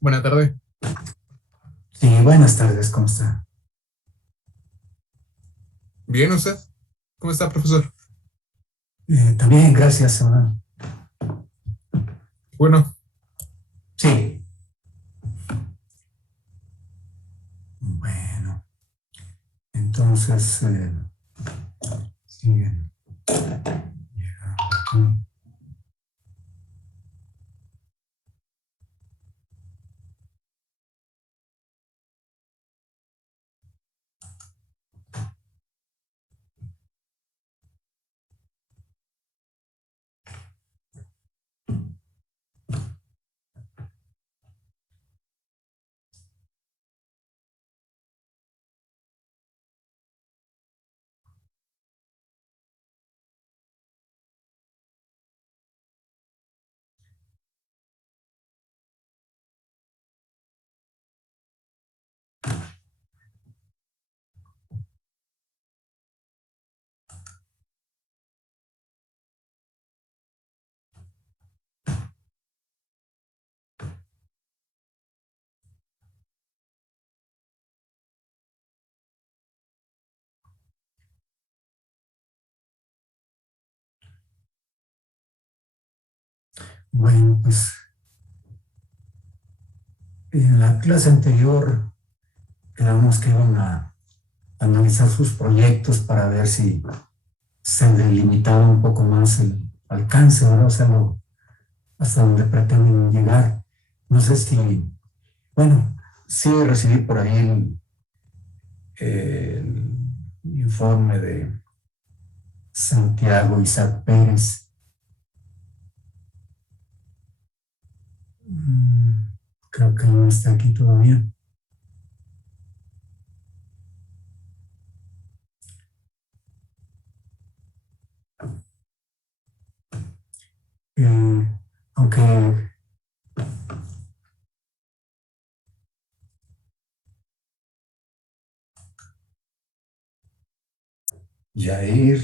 Buenas tardes. Sí, buenas tardes, ¿cómo está? Bien, ¿usted? ¿Cómo está, profesor? También, gracias, Abraham. Bueno, Sí, bueno, entonces, siguen llegando aquí. Bueno, pues en la clase anterior quedamos que iban a analizar sus proyectos para ver si se delimitaba un poco más el alcance, ¿verdad? O sea, hasta donde pretenden llegar. No sé si, bueno, sí recibí por ahí el informe de Santiago Isaac Pérez. Mm, Creo que no está aquí todavía. Eh, Aunque Jair,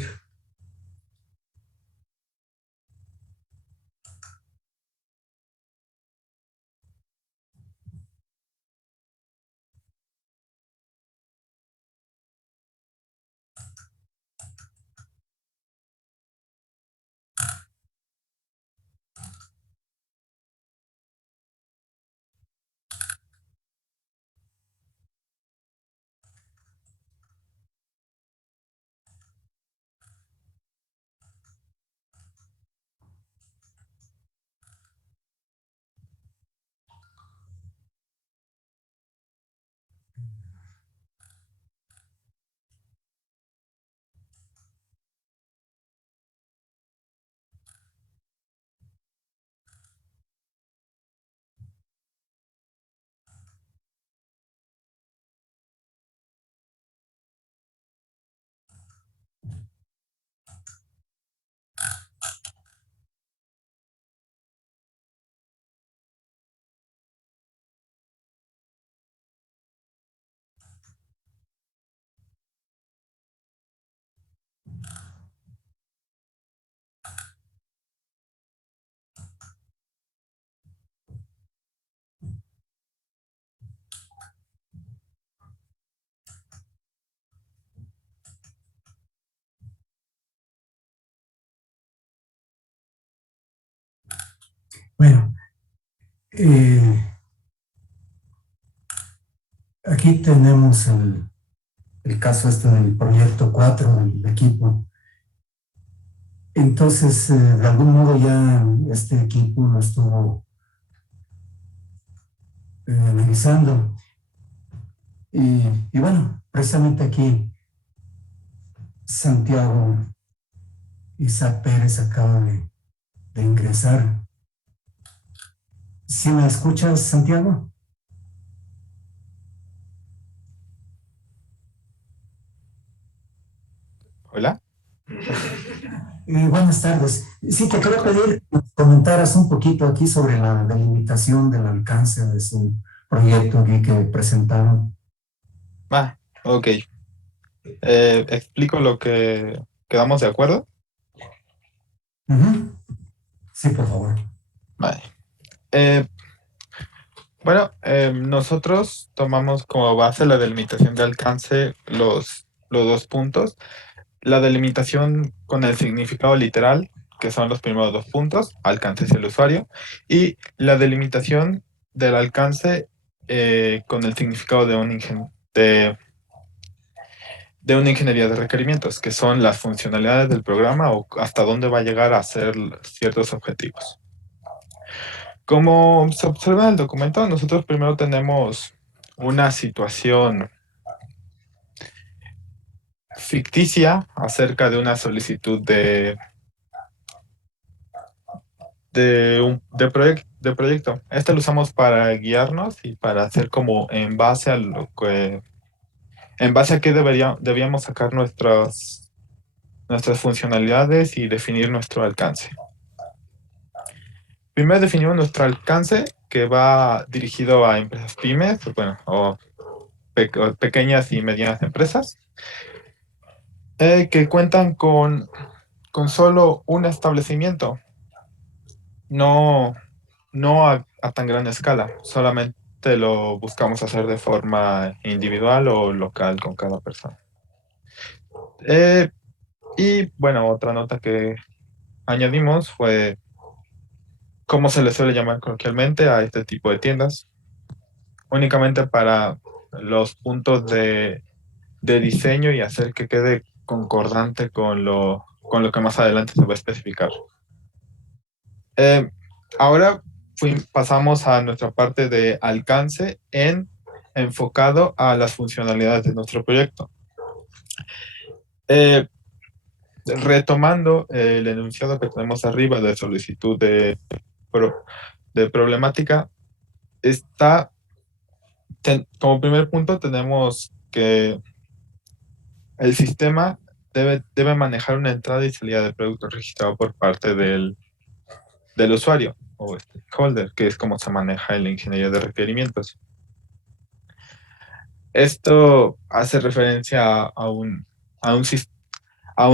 bueno, eh, aquí tenemos el caso este del proyecto 4 del equipo. Entonces, de algún modo ya este equipo lo estuvo analizando. Y bueno, precisamente aquí Santiago Isaac Pérez acaba de ingresar. ¿Sí me escuchas, Santiago? Hola. Buenas tardes. Sí, te quería pedir que comentaras un poquito aquí sobre la delimitación del alcance de su proyecto aquí que presentaron. Ok. Explico lo que quedamos de acuerdo. Sí, por favor. Vale. Nosotros tomamos como base la delimitación de alcance los dos puntos. La delimitación con el significado literal, que son los primeros 2 puntos, alcance hacia el usuario, y la delimitación del alcance con el significado de una ingeniería de requerimientos, que son las funcionalidades del programa o hasta dónde va a llegar a hacer ciertos objetivos. Como se observa en el documento, nosotros primero tenemos una situación ficticia acerca de una solicitud de proyecto. Este lo usamos para guiarnos y para hacer como en base a qué debíamos sacar nuestras funcionalidades y definir nuestro alcance. Primero definimos nuestro alcance, que va dirigido a empresas pymes, o pequeñas y medianas empresas, que cuentan con solo un establecimiento, no a tan gran escala, solamente lo buscamos hacer de forma individual o local con cada persona. Y bueno, otra nota que añadimos fue cómo se le suele llamar coloquialmente a este tipo de tiendas, únicamente para los puntos de diseño y hacer que quede concordante con lo que más adelante se va a especificar. Ahora pasamos a nuestra parte de alcance enfocado a las funcionalidades de nuestro proyecto. Retomando el enunciado que tenemos arriba de solicitud de problemática, como primer punto tenemos que el sistema debe manejar una entrada y salida de producto registrado por parte del usuario o stakeholder, que es como se maneja en la ingeniería de requerimientos. Esto hace referencia a un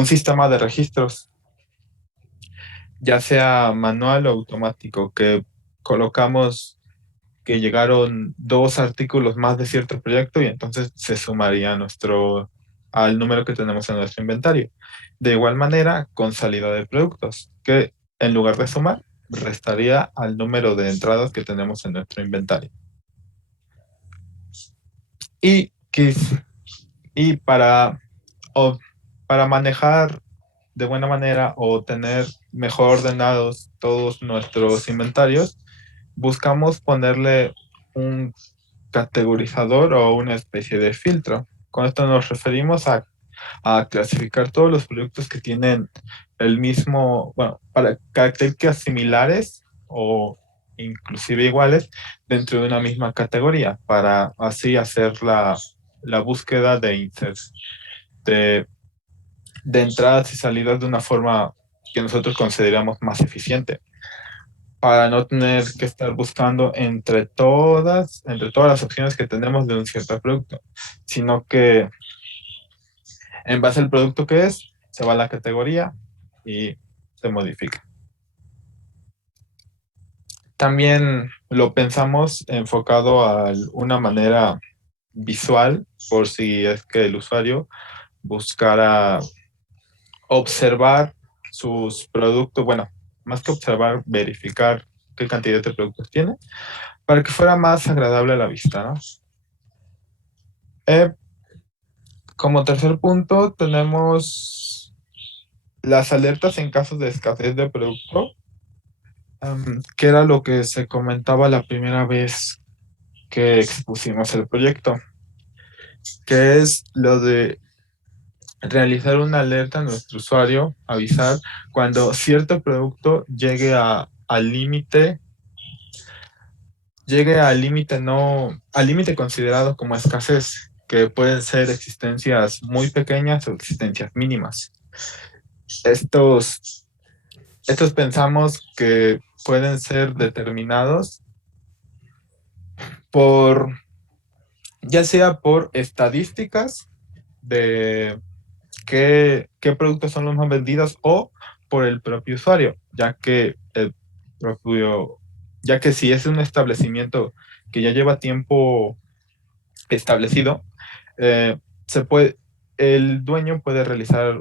sistema de registros, ya sea manual o automático, que colocamos que llegaron 2 artículos más de cierto proyecto y entonces se sumaría al número que tenemos en nuestro inventario. De igual manera, con salida de productos, que en lugar de sumar, restaría al número de entradas que tenemos en nuestro inventario. Y para manejar de buena manera o tener mejor ordenados todos nuestros inventarios, buscamos ponerle un categorizador o una especie de filtro. Con esto nos referimos a clasificar todos los productos que tienen el mismo, para características similares o inclusive iguales dentro de una misma categoría, para así hacer la búsqueda de entradas y salidas de una forma que nosotros consideramos más eficiente, para no tener que estar buscando entre todas las opciones que tenemos de un cierto producto, sino que en base al producto que es, se va a la categoría y se modifica. También lo pensamos enfocado a una manera visual, por si es que el usuario buscara observar sus productos, más que observar, verificar qué cantidad de productos tiene, para que fuera más agradable a la vista, ¿no? Como tercer punto, tenemos las alertas en casos de escasez de producto, que era lo que se comentaba la primera vez que expusimos el proyecto, que es lo de realizar una alerta a nuestro usuario, avisar cuando cierto producto llegue al límite considerado como escasez, que pueden ser existencias muy pequeñas o existencias mínimas. Estos pensamos que pueden ser determinados ya sea por estadísticas de qué productos son los más vendidos o por el propio usuario, ya que si es un establecimiento que ya lleva tiempo establecido, el dueño puede realizar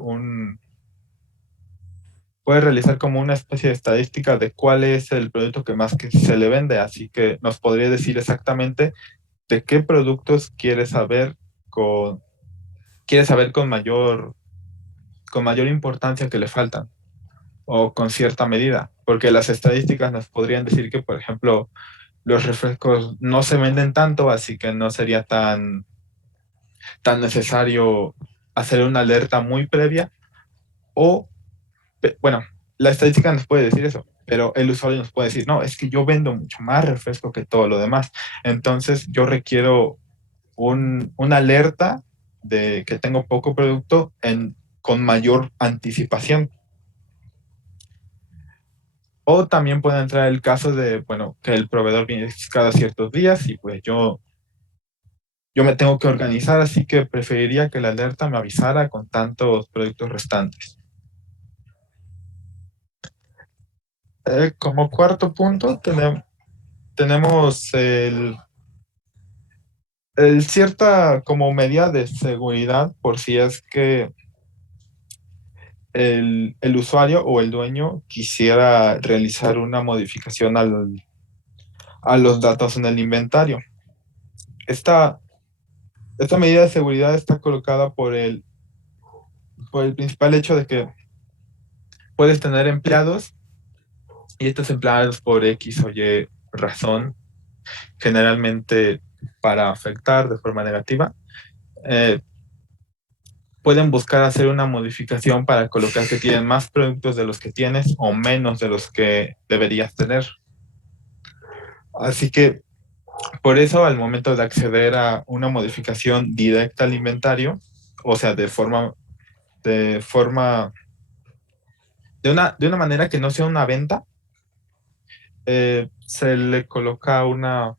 como una especie de estadística de cuál es el producto que más que se le vende, así que nos podría decir exactamente de qué productos quiere saber con mayor importancia que le faltan o con cierta medida, porque las estadísticas nos podrían decir que, por ejemplo, los refrescos no se venden tanto, así que no sería tan necesario hacer una alerta muy previa, o, bueno, la estadística nos puede decir eso, pero el usuario nos puede decir, no, es que yo vendo mucho más refresco que todo lo demás, entonces yo requiero una alerta de que tengo poco producto con mayor anticipación. O también puede entrar el caso de, bueno, que el proveedor viene cada ciertos días y pues yo me tengo que organizar, así que preferiría que la alerta me avisara con tantos productos restantes. Como cuarto punto, tenemos cierta como medida de seguridad por si es que el usuario o el dueño quisiera realizar una modificación a los datos en el inventario. Esta medida de seguridad está colocada por el principal hecho de que puedes tener empleados y estos empleados por X o Y razón, generalmente para afectar de forma negativa, pueden buscar hacer una modificación para colocar que tienen más productos de los que tienes o menos de los que deberías tener. Así que por eso, al momento de acceder a una modificación directa al inventario, o sea, de una manera que no sea una venta, se le coloca una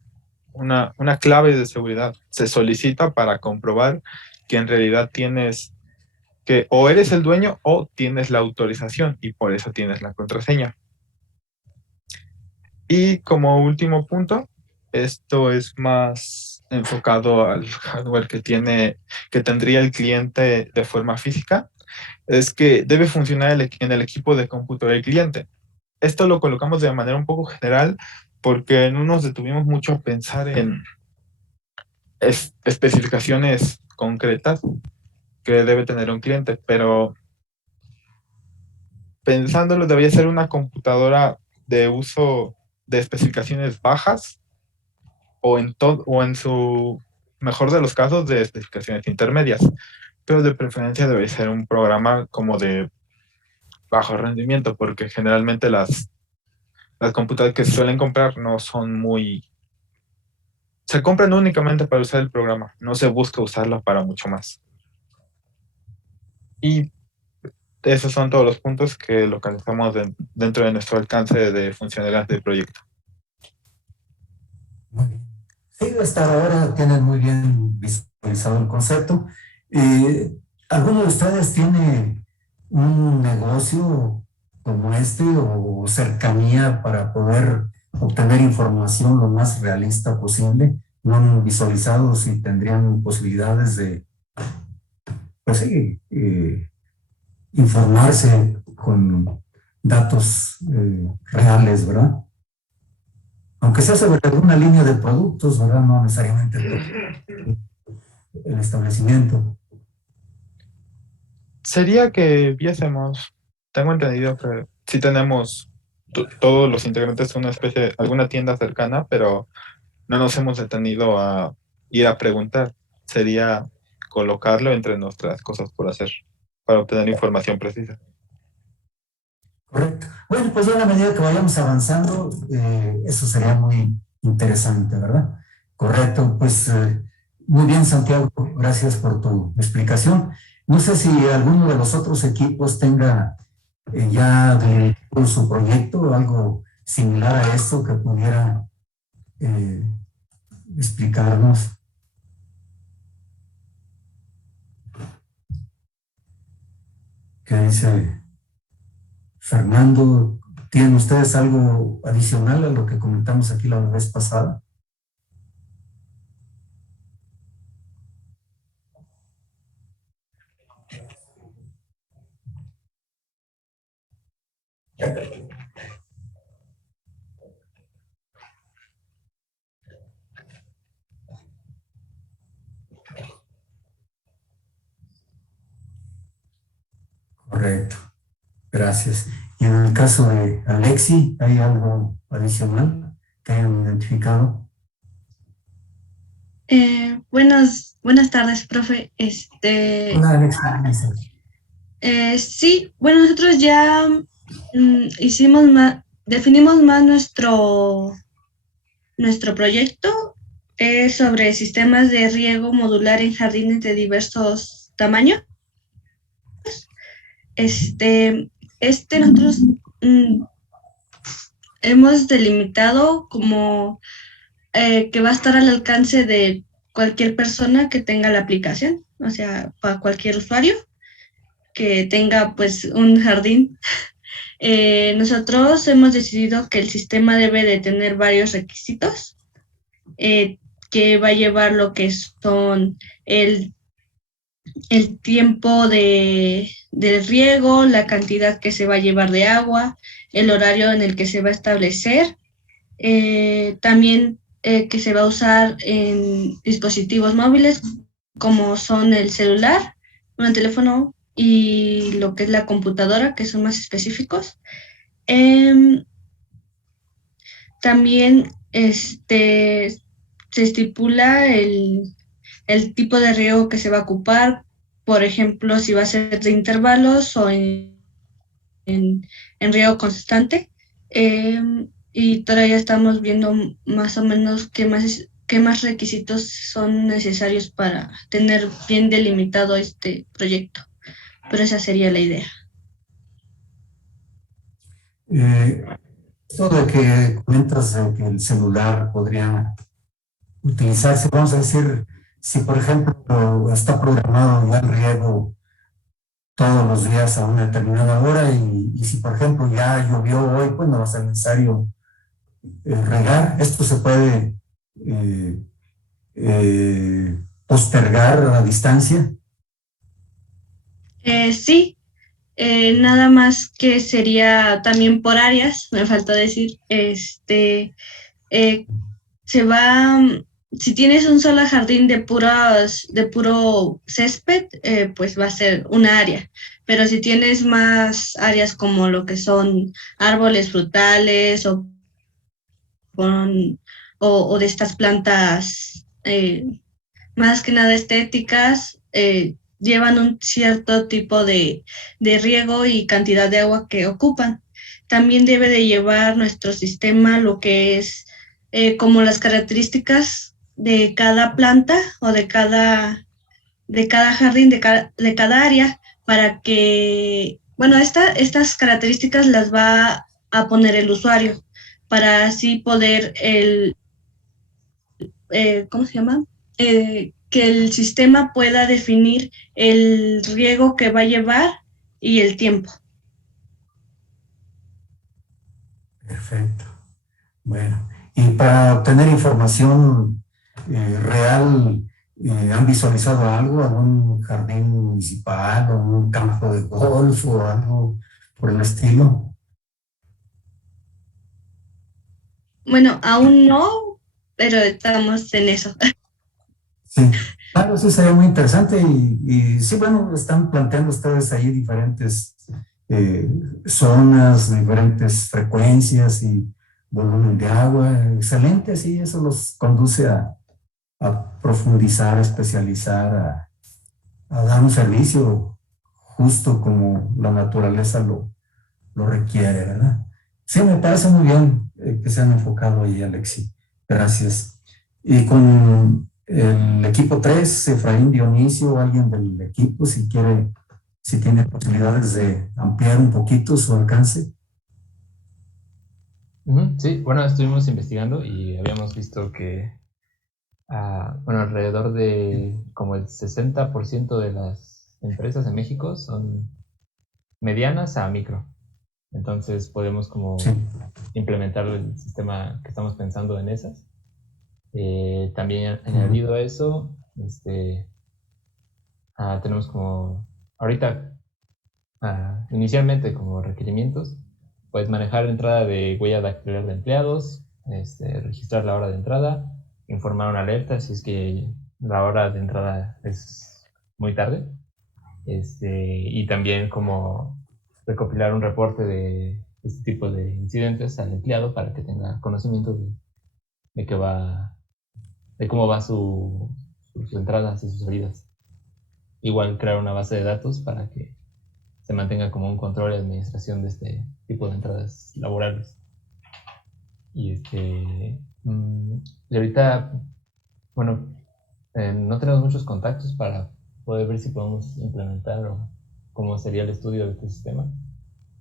clave de seguridad. Se solicita para comprobar que en realidad que o eres el dueño o tienes la autorización y por eso tienes la contraseña. Y como último punto, esto es más enfocado al hardware que tendría el cliente de forma física, es que debe funcionar en el equipo de cómputo del cliente. Esto lo colocamos de manera un poco general porque no nos detuvimos mucho a pensar en especificaciones concretas que debe tener un cliente, pero pensándolo, debería ser una computadora de uso de especificaciones bajas o en su mejor de los casos de especificaciones intermedias, pero de preferencia debe ser un programa como de bajo rendimiento, porque generalmente las computadoras que se suelen comprar no son se compran únicamente para usar el programa, no se busca usarlo para mucho más. Y esos son todos los puntos que localizamos dentro de nuestro alcance de funcionalidades del proyecto. Muy bien. Sí, hasta ahora tienen muy bien visualizado el concepto. ¿Alguno de ustedes tiene un negocio como este o cercanía para poder obtener información lo más realista posible? ¿No han visualizado si tendrían posibilidades de, pues sí, informarse con datos reales, ¿verdad? Aunque sea sobre una línea de productos, ¿verdad? No necesariamente el establecimiento. Sería que viésemos, tengo entendido que sí tenemos todos los integrantes una especie, alguna tienda cercana, pero no nos hemos detenido a ir a preguntar. Sería colocarlo entre nuestras cosas por hacer para obtener información precisa. Correcto. Bueno, pues ya a la medida que vayamos avanzando, eso sería muy interesante, ¿verdad? Correcto, pues muy bien, Santiago, gracias por tu explicación. No sé si alguno de los otros equipos tenga ya de su proyecto o algo similar a esto que pudiera explicarnos. ¿Qué dice Fernando? ¿Tienen ustedes algo adicional a lo que comentamos aquí la vez pasada? Correcto, gracias. Y en el caso de Alexi, ¿hay algo adicional que hayan identificado? Buenas tardes, profe. Hola, Alexi. Sí, bueno, nosotros ya definimos más nuestro proyecto sobre sistemas de riego modular en jardines de diversos tamaños. Nosotros hemos delimitado como que va a estar al alcance de cualquier persona que tenga la aplicación, o sea, para cualquier usuario que tenga pues un jardín. Nosotros hemos decidido que el sistema debe de tener varios requisitos, que va a llevar lo que son el tiempo del riego, la cantidad que se va a llevar de agua, el horario en el que se va a establecer, también que se va a usar en dispositivos móviles como son el celular, un teléfono y lo que es la computadora, que son más específicos. También se estipula el tipo de riego que se va a ocupar, por ejemplo, si va a ser de intervalos o en riego constante. Y todavía estamos viendo más o menos qué más requisitos son necesarios para tener bien delimitado este proyecto. Pero esa sería la idea. Esto de que comentas de que el celular podría utilizarse, vamos a decir, si por ejemplo está programado ya el riego todos los días a una determinada hora y si por ejemplo ya llovió hoy, pues no va a ser necesario regar, esto se puede postergar a distancia. Sí, nada más que sería también por áreas, me faltó decir, se va, si tienes un solo jardín de puro césped, pues va a ser una área. Pero si tienes más áreas como lo que son árboles frutales o de estas plantas más que nada estéticas, llevan un cierto tipo de riego y cantidad de agua que ocupan. También debe de llevar nuestro sistema lo que es como las características de cada planta o de cada jardín, de cada área, para que, bueno, estas características las va a poner el usuario para así poder ¿cómo se llama? Que el sistema pueda definir el riego que va a llevar y el tiempo. Perfecto. Bueno, y para obtener información real, ¿han visualizado algo, algún jardín municipal o un campo de golf o algo por el estilo? Bueno, aún no, pero estamos en eso. Sí, claro, eso sería muy interesante y sí, bueno, están planteando ustedes ahí diferentes zonas, diferentes frecuencias y volumen de agua, excelente, sí, eso los conduce a profundizar, a especializar, a dar un servicio justo como la naturaleza lo requiere, ¿verdad? Sí, me parece muy bien que se han enfocado ahí, Alexi. Gracias. Y con el equipo 3, Efraín Dionisio, alguien del equipo, si quiere, si tiene posibilidades de ampliar un poquito su alcance. Sí, bueno, estuvimos investigando y habíamos visto que bueno, alrededor de como el 60% de las empresas en México son medianas a micro. Entonces podemos como implementar el sistema que estamos pensando en esas. También añadido a eso, tenemos como ahorita inicialmente como requerimientos, puedes manejar la entrada de huella dactilar de empleados, registrar la hora de entrada, informar una alerta si es que la hora de entrada es muy tarde, y también como recopilar un reporte de este tipo de incidentes al empleado para que tenga conocimiento de cómo va sus entradas y sus salidas. Igual crear una base de datos para que se mantenga como un control y administración de este tipo de entradas laborales. Y ahorita, bueno, no tenemos muchos contactos para poder ver si podemos implementar o cómo sería el estudio de este sistema,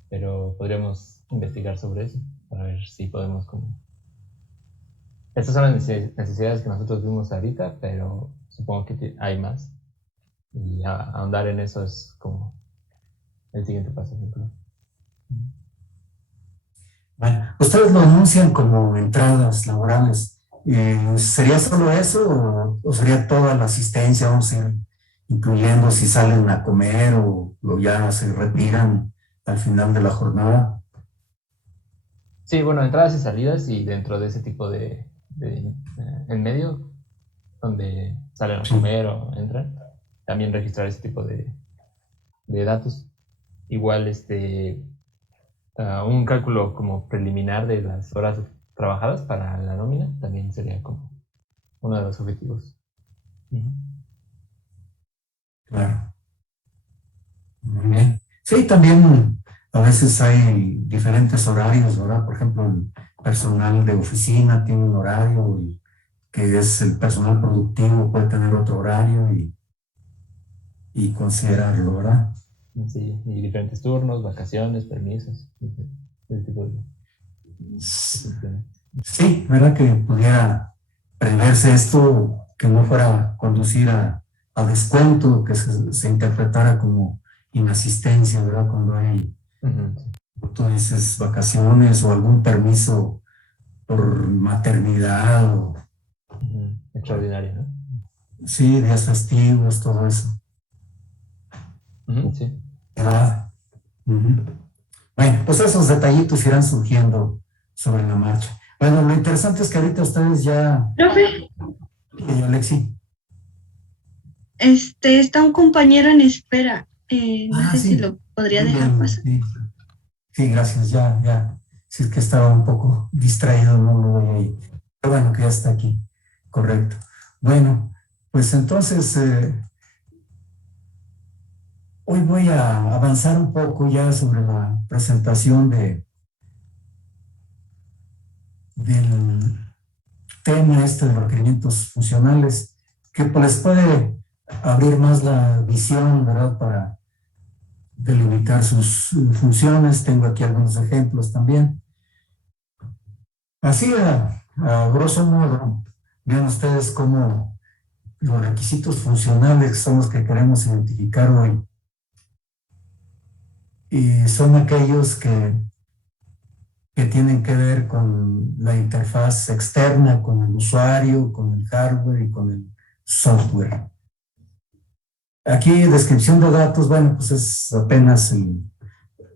pero podríamos investigar sobre eso para ver si podemos como... Estas son las necesidades que nosotros vimos ahorita, pero supongo que hay más. Y ahondar en eso es como el siguiente paso. Bueno, ustedes lo anuncian como entradas laborales. ¿Sería solo eso o sería toda la asistencia, vamos a ir incluyendo si salen a comer o ya se retiran al final de la jornada? Sí, bueno, entradas y salidas, y dentro de ese tipo de en medio, donde salen a comer o entran, también registrar ese tipo de datos. Igual un cálculo como preliminar de las horas trabajadas para la nómina también sería como uno de los objetivos. Claro. Muy bien. Sí, también a veces hay diferentes horarios, ¿verdad? Por ejemplo, el personal de oficina tiene un horario que es el personal productivo, puede tener otro horario y considerarlo, ¿verdad? Sí, y diferentes turnos, vacaciones, permisos, ese tipo de... Sí, ¿verdad? Que pudiera preverse esto, que no fuera a conducir a descuento, que se interpretara como inasistencia, ¿verdad? Cuando hay, tú dices, vacaciones o algún permiso por maternidad o... Extraordinario, ¿no? Sí, días festivos, todo eso. Sí. ¿Verdad? Bueno, pues esos detallitos irán surgiendo sobre la marcha. Bueno, lo interesante es que ahorita ustedes ya... Profe. Alexi. Está un compañero en espera. No sé si lo podría dejar pasar. Sí, gracias, ya. Si es que estaba un poco distraído, no lo voy a ir. Pero bueno, que ya está aquí. Correcto. Bueno, pues entonces... hoy voy a avanzar un poco ya sobre la presentación del tema de los requerimientos funcionales, que pues puede abrir más la visión, ¿verdad?, para delimitar sus funciones. Tengo aquí algunos ejemplos también. Así, a grosso modo, vean ustedes cómo los requisitos funcionales son los que queremos identificar hoy. Y son aquellos que tienen que ver con la interfaz externa, con el usuario, con el hardware y con el software. Aquí, descripción de datos, bueno, pues es apenas,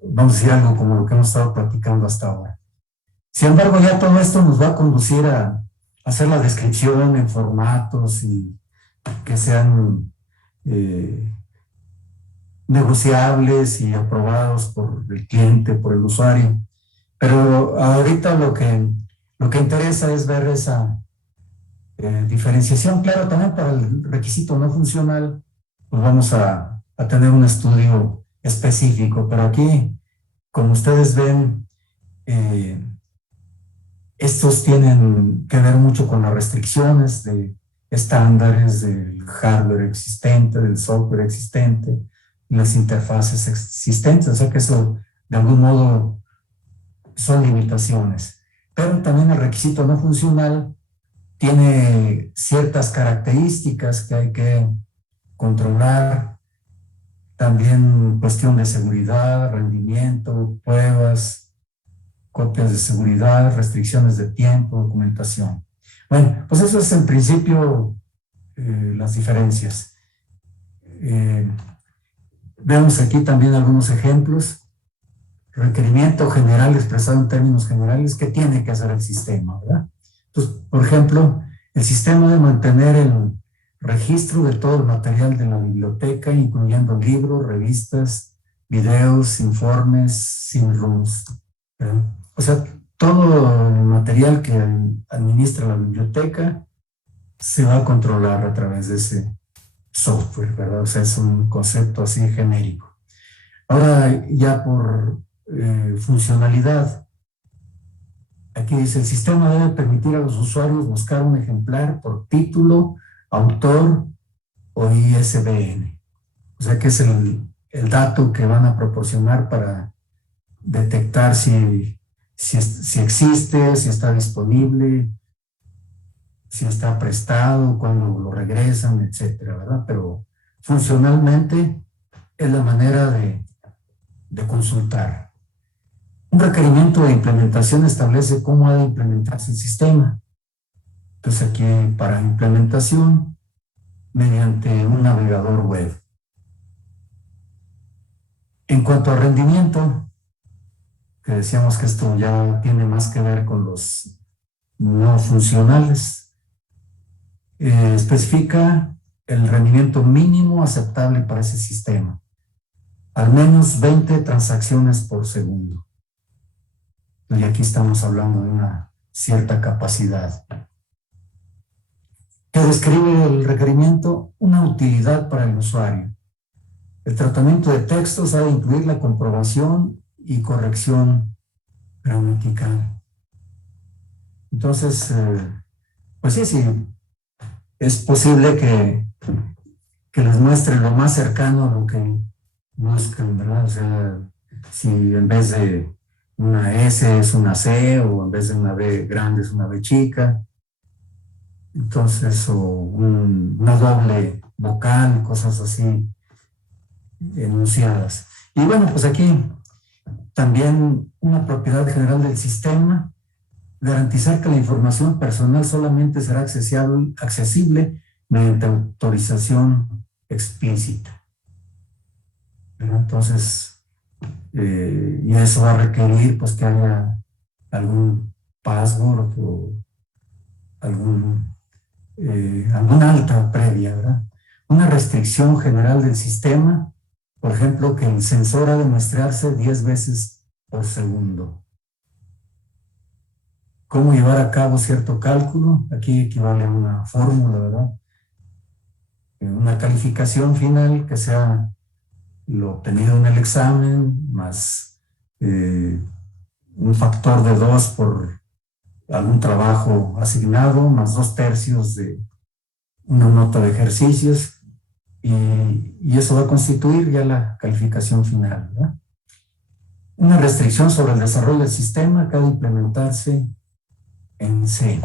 vamos a decir, algo como lo que hemos estado platicando hasta ahora. Sin embargo, ya todo esto nos va a conducir a hacer la descripción en formatos y que sean negociables y aprobados por el cliente, por el usuario. Pero ahorita lo que interesa es ver esa diferenciación. Claro, también para el requisito no funcional, pues vamos a tener un estudio específico, pero aquí, como ustedes ven, estos tienen que ver mucho con las restricciones de estándares del hardware existente, del software existente, las interfaces existentes, o sea que eso de algún modo son limitaciones. Pero también el requisito no funcional tiene ciertas características que hay que controlar, también cuestión de seguridad, rendimiento, pruebas, copias de seguridad, restricciones de tiempo, documentación. Bueno, pues eso es en principio las diferencias. Vemos aquí también algunos ejemplos. Requerimiento general expresado en términos generales, ¿qué tiene que hacer el sistema, verdad? Entonces, por ejemplo, el sistema debe mantener el registro de todo el material de la biblioteca, incluyendo libros, revistas, videos, informes, CD-ROMs, ¿verdad? O sea, todo el material que administra la biblioteca se va a controlar a través de ese software, ¿verdad? O sea, es un concepto así genérico. Ahora, ya por funcionalidad, aquí dice, el sistema debe permitir a los usuarios buscar un ejemplar por título, autor o ISBN. O sea, que es el dato que van a proporcionar para detectar si existe, si está disponible, si está prestado, cuando lo regresan, etcétera, ¿verdad? Pero funcionalmente es la manera de consultar. Un requerimiento de implementación establece cómo ha de implementarse el sistema. Entonces aquí para implementación mediante un navegador web. En cuanto a rendimiento, que decíamos que esto ya tiene más que ver con los no funcionales, especifica el rendimiento mínimo aceptable para ese sistema. Al menos 20 transacciones por segundo. Y aquí estamos hablando de una cierta capacidad. ¿Qué describe el requerimiento? Una utilidad para el usuario. El tratamiento de textos ha de incluir la comprobación y corrección gramatical. Entonces, pues sí, es posible que les muestre lo más cercano a lo que buscan, ¿verdad? O sea, si en vez de una S es una C, o en vez de una B grande es una B chica, entonces, o una doble vocal, cosas así enunciadas. Y bueno, pues aquí también una propiedad general del sistema, garantizar que la información personal solamente será accesible mediante autorización explícita. Entonces, y eso va a requerir pues que haya algún password o alguna alta previa, ¿verdad? Una restricción general del sistema, por ejemplo, que el sensor ha de muestrarse 10 veces por segundo. ¿Cómo llevar a cabo cierto cálculo? Aquí equivale a una fórmula, ¿verdad? Una calificación final que sea lo obtenido en el examen, más un factor de 2 por algún trabajo asignado, más 2/3 de una nota de ejercicios, y eso va a constituir ya la calificación final, ¿verdad? Una restricción sobre el desarrollo del sistema que ha de implementarse en C.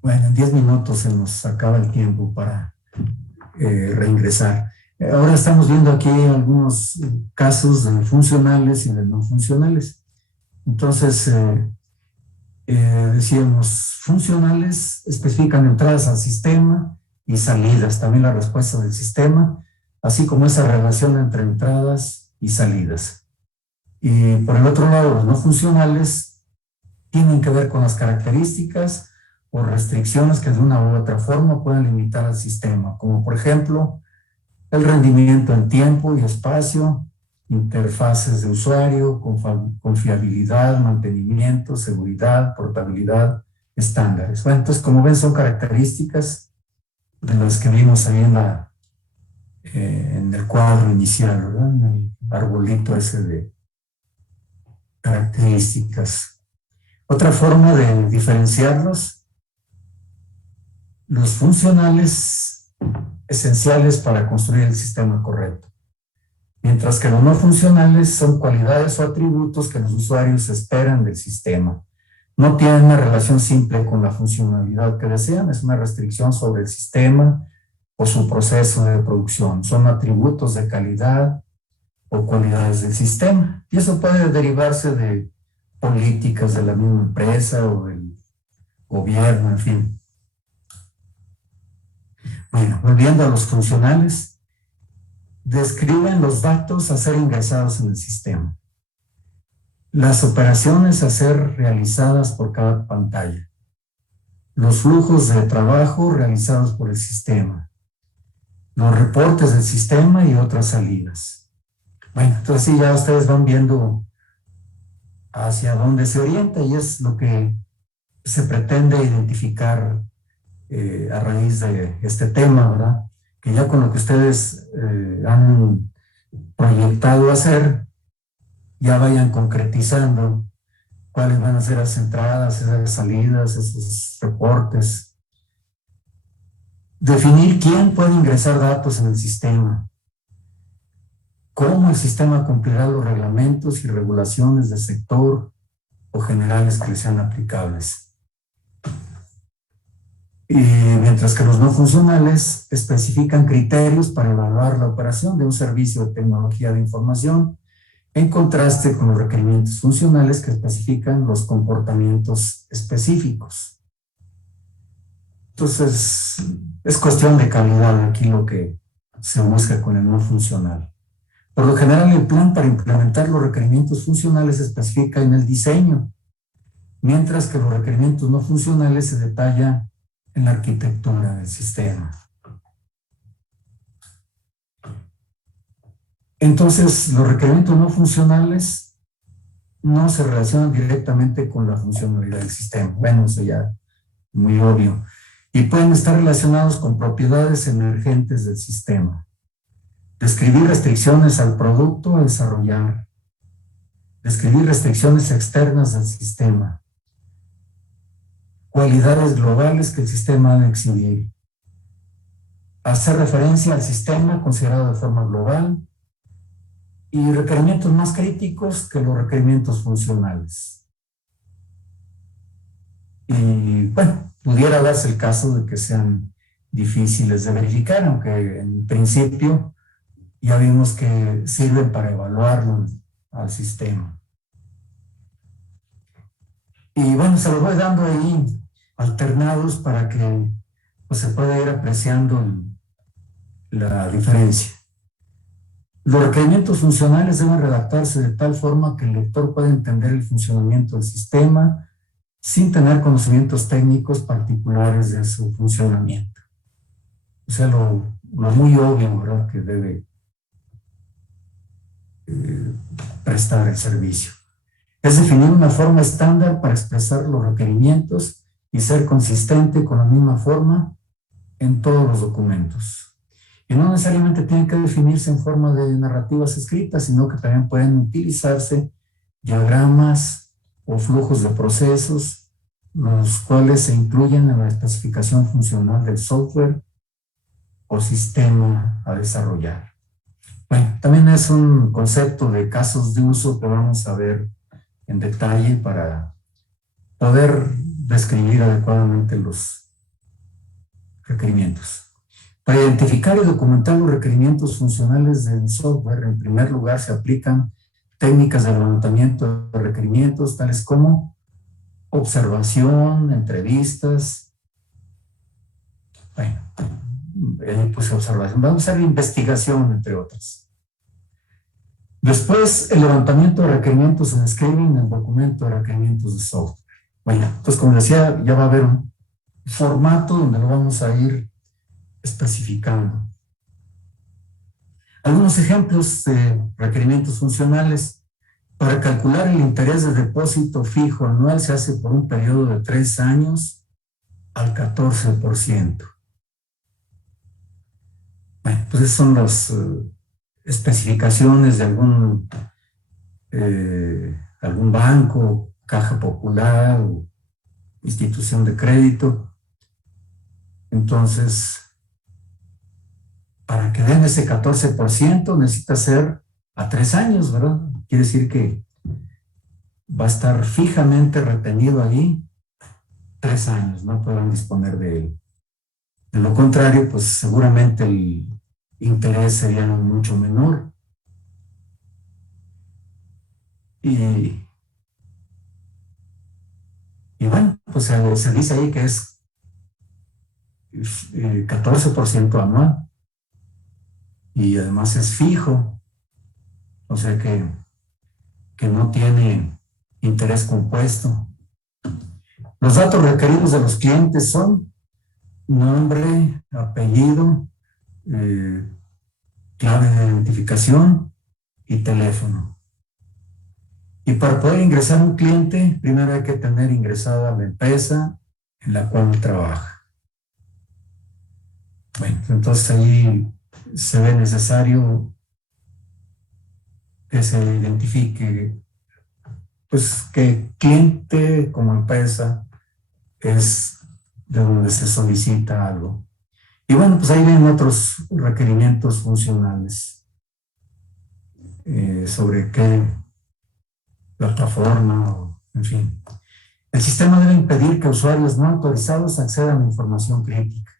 Bueno, en 10 minutos se nos acaba el tiempo para reingresar. Ahora estamos viendo aquí algunos casos de funcionales y de no funcionales. Entonces, decíamos, funcionales especifican entradas al sistema y salidas, también la respuesta del sistema, así como esa relación entre entradas y salidas. Y por el otro lado, los no funcionales tienen que ver con las características o restricciones que de una u otra forma pueden limitar al sistema, como por ejemplo, el rendimiento en tiempo y espacio, interfaces de usuario, confiabilidad, mantenimiento, seguridad, portabilidad, estándares. Bueno, entonces, como ven, son características de las que vimos ahí en el cuadro inicial, ¿verdad? En el arbolito ese de características. Otra forma de diferenciarlos, los funcionales esenciales para construir el sistema correcto, mientras que los no funcionales son cualidades o atributos que los usuarios esperan del sistema. No tienen una relación simple con la funcionalidad que desean, es una restricción sobre el sistema o su proceso de producción. Son atributos de calidad o cualidades del sistema. Y eso puede derivarse de políticas de la misma empresa o del gobierno, en fin. Bueno, volviendo a los funcionales, describen los datos a ser ingresados en el sistema, las operaciones a ser realizadas por cada pantalla, los flujos de trabajo realizados por el sistema, los reportes del sistema y otras salidas. Bueno, entonces sí, ya ustedes van viendo hacia dónde se orienta y es lo que se pretende identificar a raíz de este tema, ¿verdad? Que ya con lo que ustedes han proyectado hacer, ya vayan concretizando cuáles van a ser las entradas, esas salidas, esos reportes. Definir quién puede ingresar datos en el sistema, cómo el sistema cumplirá los reglamentos y regulaciones del sector o generales que le sean aplicables. Y mientras que los no funcionales especifican criterios para evaluar la operación de un servicio de tecnología de información, en contraste con los requerimientos funcionales que especifican los comportamientos específicos. Entonces, es cuestión de calidad aquí lo que se busca con el no funcional. Por lo general, el plan para implementar los requerimientos funcionales se especifica en el diseño, mientras que los requerimientos no funcionales se detalla en la arquitectura del sistema. Entonces, los requerimientos no funcionales no se relacionan directamente con la funcionalidad del sistema. Bueno, eso ya es muy obvio. Y pueden estar relacionados con propiedades emergentes del sistema. Describir restricciones al producto a desarrollar. Describir restricciones externas del sistema. Cualidades globales que el sistema ha de exhibir. Hacer referencia al sistema considerado de forma global. Y requerimientos más críticos que los requerimientos funcionales. Y bueno, pudiera darse el caso de que sean difíciles de verificar, aunque en principio ya vimos que sirven para evaluarlo al sistema. Y bueno, se los voy dando ahí alternados para que pues, se pueda ir apreciando la diferencia. Los requerimientos funcionales deben redactarse de tal forma que el lector pueda entender el funcionamiento del sistema sin tener conocimientos técnicos particulares de su funcionamiento. O sea, lo muy obvio, ¿verdad?, que debe prestar el servicio. Es definir una forma estándar para expresar los requerimientos y ser consistente con la misma forma en todos los documentos. Y no necesariamente tienen que definirse en forma de narrativas escritas, sino que también pueden utilizarse diagramas o flujos de procesos, los cuales se incluyen en la especificación funcional del software o sistema a desarrollar. Bueno, también es un concepto de casos de uso que vamos a ver en detalle para poder describir adecuadamente los requerimientos. Para identificar y documentar los requerimientos funcionales del software, en primer lugar se aplican técnicas de levantamiento de requerimientos, tales como observación, entrevistas. Bueno, pues observación. Vamos a usar investigación, entre otras. Después, el levantamiento de requerimientos se describe en el documento de requerimientos de software. Bueno, entonces, como decía, ya va a haber un formato donde lo vamos a ir especificando. Algunos ejemplos de requerimientos funcionales. Para calcular el interés de depósito fijo anual se hace por un periodo de 3 años al 14%. Bueno, pues esas son las especificaciones de algún banco, caja popular o institución de crédito. Entonces, para que den ese 14% necesita ser a 3 años, ¿verdad? Quiere decir que va a estar fijamente retenido allí 3 años, no podrán disponer de él. De lo contrario, pues seguramente el interés sería mucho menor. Y, y bueno, pues se dice ahí que es 14% anual y además es fijo, o sea que no tiene interés compuesto. Los datos requeridos de los clientes son nombre, apellido, eh, clave de identificación y teléfono. Y para poder ingresar a un cliente, primero hay que tener ingresada la empresa en la cual trabaja. Bueno, entonces ahí se ve necesario que se identifique, pues, que cliente como empresa es de donde se solicita algo. Y bueno, pues ahí vienen otros requerimientos funcionales sobre qué plataforma, o, en fin. El sistema debe impedir que usuarios no autorizados accedan a información crítica,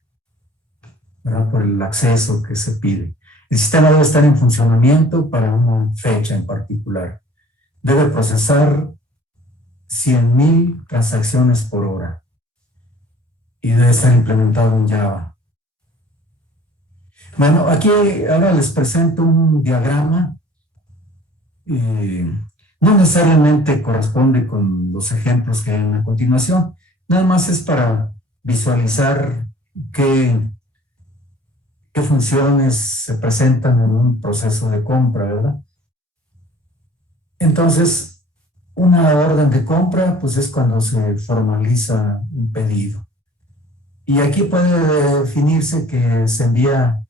¿verdad? Por el acceso que se pide. El sistema debe estar en funcionamiento para una fecha en particular. Debe procesar 100,000 transacciones por hora y debe estar implementado en Java. Bueno, aquí ahora les presento un diagrama. No necesariamente corresponde con los ejemplos que hay a continuación, nada más es para visualizar qué funciones se presentan en un proceso de compra, ¿verdad? Entonces, una orden de compra, pues es cuando se formaliza un pedido. Y aquí puede definirse que se envía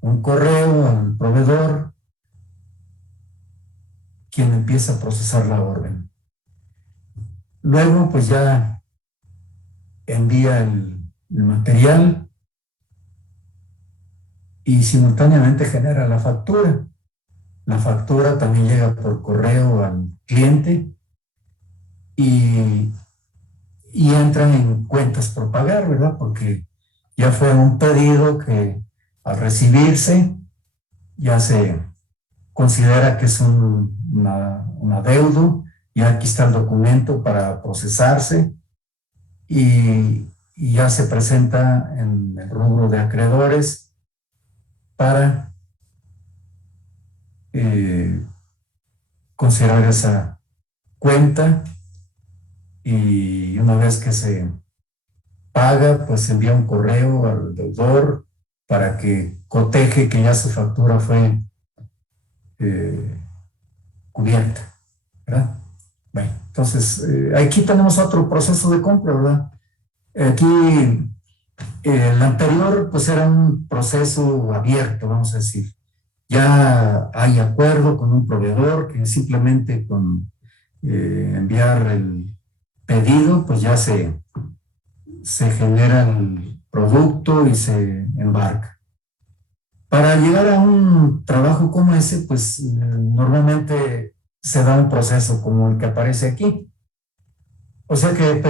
un correo al proveedor, quien empieza a procesar la orden. Luego, pues ya envía el material y simultáneamente genera la factura. La factura también llega por correo al cliente y, y entran en cuentas por pagar, ¿verdad? Porque ya fue un pedido que al recibirse ya se considera que es un adeudo, y aquí está el documento para procesarse y ya se presenta en el rubro de acreedores para considerar esa cuenta, y una vez que se paga, pues se envía un correo al deudor para que coteje que ya su factura fue cubierta, ¿verdad? Bueno, entonces aquí tenemos otro proceso de compra, ¿verdad? Aquí el anterior pues era un proceso abierto, vamos a decir. Ya hay acuerdo con un proveedor que simplemente con enviar el pedido, pues ya se genera el producto y se embarca. Para llegar a un trabajo como ese, pues normalmente se da un proceso como el que aparece aquí. O sea que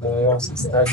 Debemos estar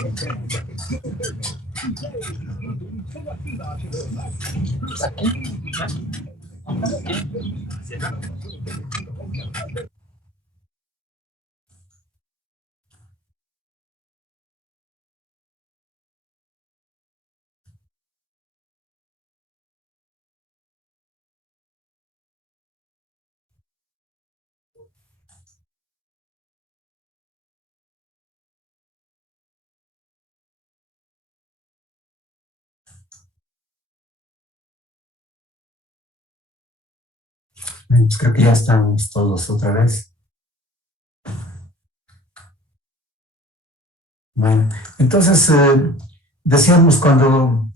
Pues creo que ya estamos todos otra vez. Bueno, entonces decíamos cuando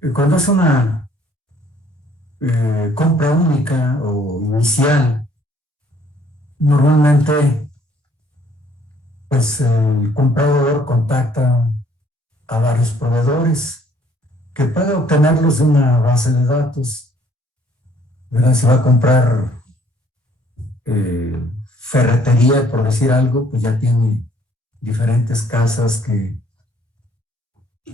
es una compra única o inicial, normalmente pues el comprador contacta a varios proveedores que puede obtenerlos de una base de datos, ¿verdad? Si va a comprar ferretería, por decir algo, pues ya tiene diferentes casas que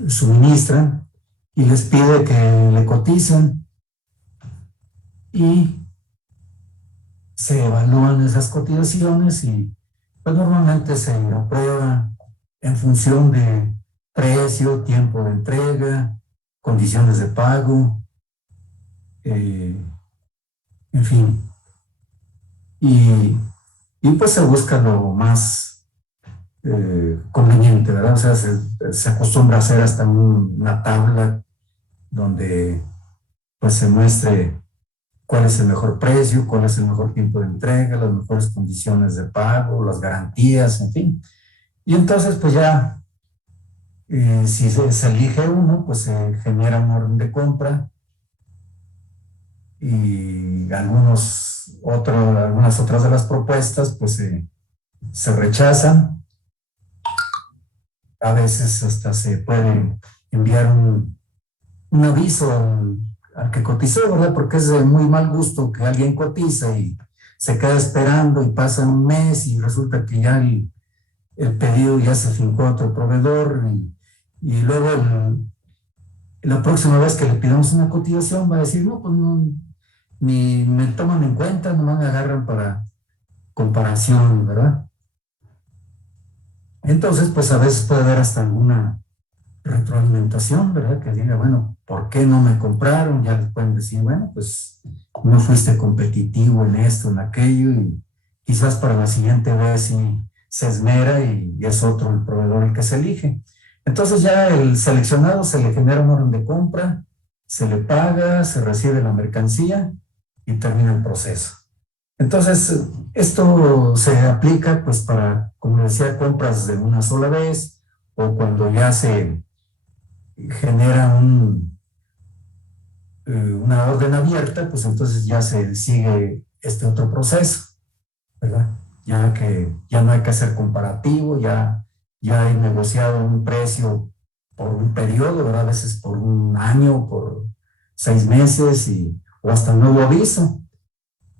suministran y les pide que le coticen y se evalúan esas cotizaciones y pues normalmente se aprueba en función de precio, tiempo de entrega, condiciones de pago, en fin. Y pues se busca lo más conveniente, ¿verdad? O sea, se acostumbra a hacer hasta una tabla donde pues se muestre cuál es el mejor precio, cuál es el mejor tiempo de entrega, las mejores condiciones de pago, las garantías, en fin. Y entonces pues ya, si se elige uno, pues se genera un orden de compra y algunas otras de las propuestas pues se rechazan. A veces hasta se puede enviar un aviso al que cotizó, ¿verdad? Porque es de muy mal gusto que alguien cotiza y se queda esperando y pasa un mes y resulta que ya el pedido ya se fincó a otro proveedor y luego la próxima vez que le pidamos una cotización va a decir, no, pues no, ni me toman en cuenta, nomás me agarran para comparación, ¿verdad? Entonces, pues a veces puede haber hasta alguna retroalimentación, ¿verdad? Que diga, bueno, ¿por qué no me compraron? Ya les pueden decir, bueno, pues no fuiste competitivo en esto, en aquello, y quizás para la siguiente vez sí se esmera y es otro el proveedor el que se elige. Entonces ya el seleccionado se le genera un orden de compra, se le paga, se recibe la mercancía y termina el proceso. Entonces, esto se aplica pues para, como decía, compras de una sola vez o cuando ya se genera una orden abierta, pues entonces ya se sigue este otro proceso, ¿verdad? Ya que ya no hay que hacer comparativo, ya hay negociado un precio por un periodo, ¿verdad? A veces por un año, por 6 meses o hasta un nuevo aviso,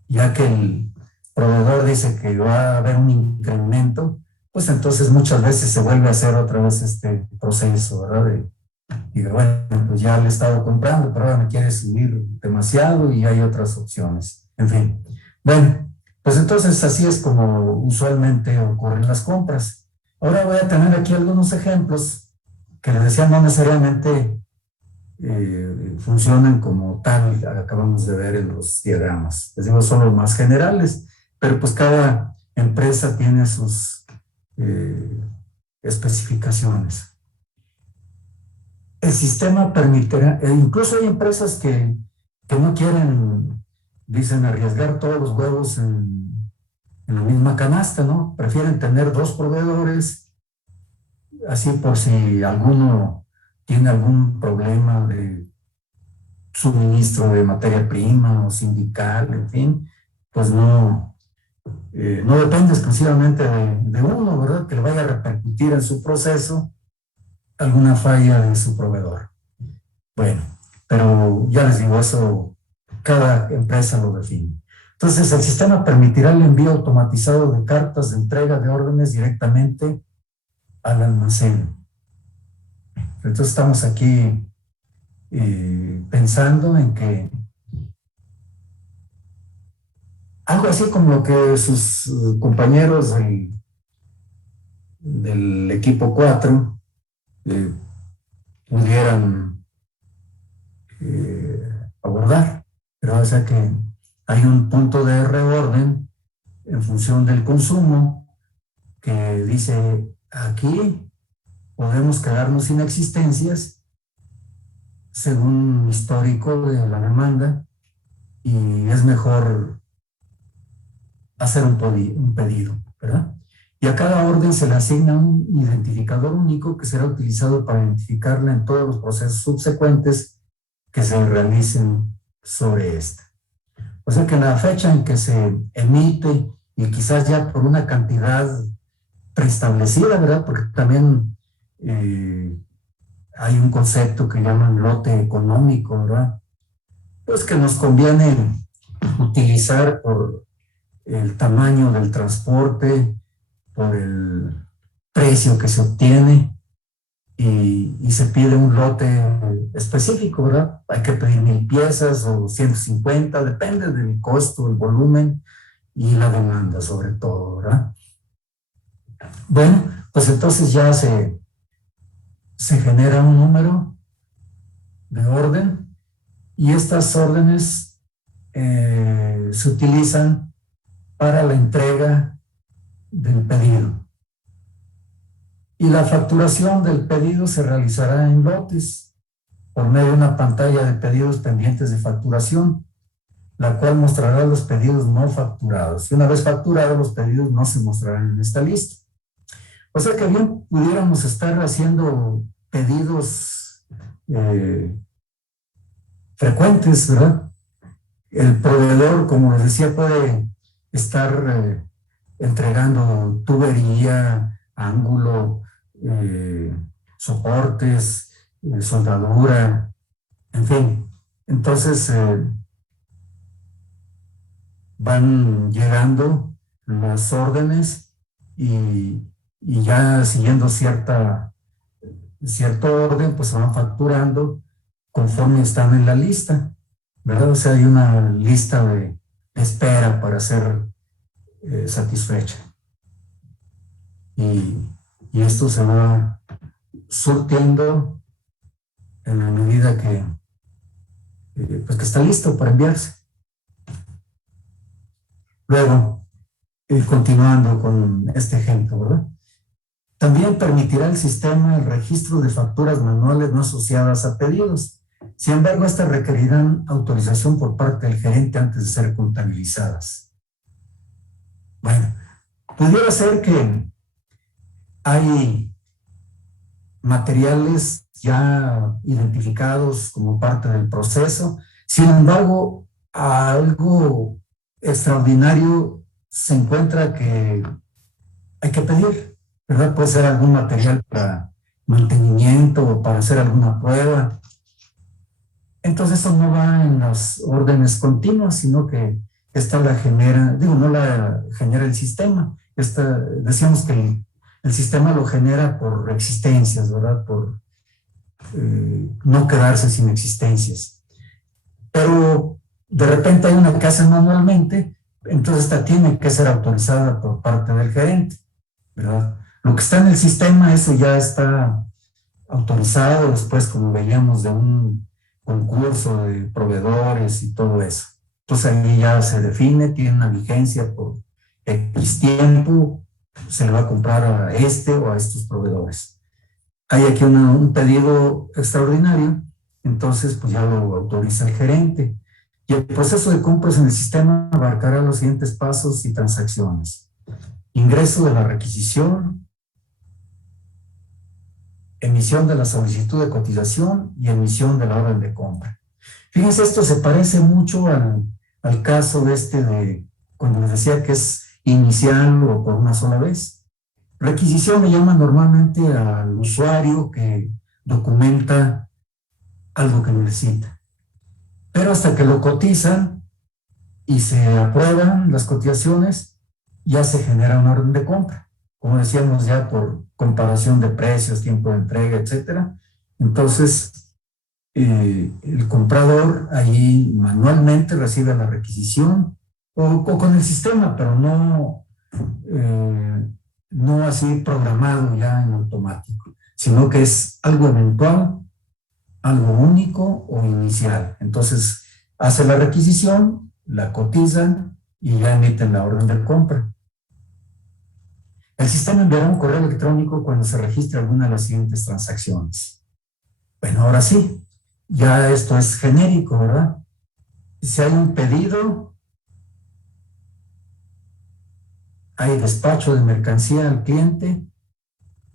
ya que el proveedor dice que va a haber un incremento, pues entonces muchas veces se vuelve a hacer otra vez este proceso, ¿verdad? Y bueno, pues ya le he estado comprando, pero ahora me quiere subir demasiado y hay otras opciones. En fin, bueno, pues entonces así es como usualmente ocurren las compras. Ahora voy a tener aquí algunos ejemplos que les decía no necesariamente funcionan como tal, acabamos de ver en los diagramas. Les digo, son los más generales, pero pues cada empresa tiene sus especificaciones. El sistema permitirá, incluso hay empresas que no quieren, dicen, arriesgar todos los huevos en la misma canasta, ¿no? Prefieren tener 2 proveedores, así por si alguno tiene algún problema de suministro de materia prima o sindical, en fin, pues no depende exclusivamente de uno, ¿verdad? Que le vaya a repercutir en su proceso alguna falla de su proveedor. Bueno, pero ya les digo, eso cada empresa lo define. Entonces, el sistema permitirá el envío automatizado de cartas de entrega de órdenes directamente al almacén. Entonces, estamos aquí pensando en que algo así como lo que sus compañeros del equipo 4 pudieran abordar, pero o sea que hay un punto de reorden en función del consumo que dice aquí podemos quedarnos sin existencias según histórico de la demanda y es mejor hacer un pedido, ¿verdad? Y a cada orden se le asigna un identificador único que será utilizado para identificarla en todos los procesos subsecuentes que se realicen sobre esta. O sea que la fecha en que se emite, y quizás ya por una cantidad preestablecida, ¿verdad? Porque también hay un concepto que llaman lote económico, ¿verdad? Pues que nos conviene utilizar por el tamaño del transporte, por el precio que se obtiene, y se pide un lote específico, ¿verdad? Hay que pedir 1000 piezas o 150, depende del costo, el volumen y la demanda sobre todo, ¿verdad? Bueno, pues entonces ya se genera un número de orden y estas órdenes se utilizan para la entrega del pedido. Y la facturación del pedido se realizará en lotes por medio de una pantalla de pedidos pendientes de facturación, la cual mostrará los pedidos no facturados. Y una vez facturados, los pedidos no se mostrarán en esta lista. O sea que bien pudiéramos estar haciendo pedidos frecuentes, ¿verdad? El proveedor, como les decía, puede estar entregando tubería, ángulo, soportes, soldadura, en fin. Entonces van llegando las órdenes y ya siguiendo cierto orden, pues se van facturando conforme están en la lista, ¿verdad? O sea, hay una lista de espera para ser satisfecha. Y esto se va surtiendo en la medida que está listo para enviarse. Luego, continuando con este ejemplo, ¿verdad? También permitirá el sistema el registro de facturas manuales no asociadas a pedidos. Sin embargo, estas requerirán autorización por parte del gerente antes de ser contabilizadas. Bueno, pudiera ser que hay materiales ya identificados como parte del proceso. Sin embargo, algo extraordinario se encuentra que hay que pedir, ¿verdad? Puede ser algún material para mantenimiento o para hacer alguna prueba. Entonces eso no va en las órdenes continuas, sino que esta la genera, no la genera el sistema. Decíamos que el sistema lo genera por existencias, ¿verdad? Por no quedarse sin existencias. Pero de repente hay una que hace manualmente, entonces esta tiene que ser autorizada por parte del gerente, ¿verdad? Lo que está en el sistema, eso ya está autorizado después, como veíamos, de un concurso de proveedores y todo eso. Entonces ahí ya se define, tiene una vigencia por X tiempo, se le va a comprar a este o a estos proveedores. Hay aquí un pedido extraordinario, entonces pues ya lo autoriza el gerente. Y el proceso de compras en el sistema abarcará los siguientes pasos y transacciones: ingreso de la requisición, emisión de la solicitud de cotización y emisión de la orden de compra. Fíjense, esto se parece mucho al caso de cuando les decía que es inicial o por una sola vez. Requisición le llama normalmente al usuario que documenta algo que necesita. Pero hasta que lo cotizan y se aprueban las cotizaciones, ya se genera una orden de compra. Como decíamos, ya por comparación de precios, tiempo de entrega, etcétera. Entonces, el comprador ahí manualmente recibe la requisición o con el sistema, pero no así programado ya en automático, sino que es algo eventual, algo único o inicial. Entonces, hace la requisición, la cotizan y ya emiten la orden de compra. El sistema enviará un correo electrónico cuando se registre alguna de las siguientes transacciones. Bueno, ahora sí, ya esto es genérico, ¿verdad? Si hay un pedido, hay despacho de mercancía al cliente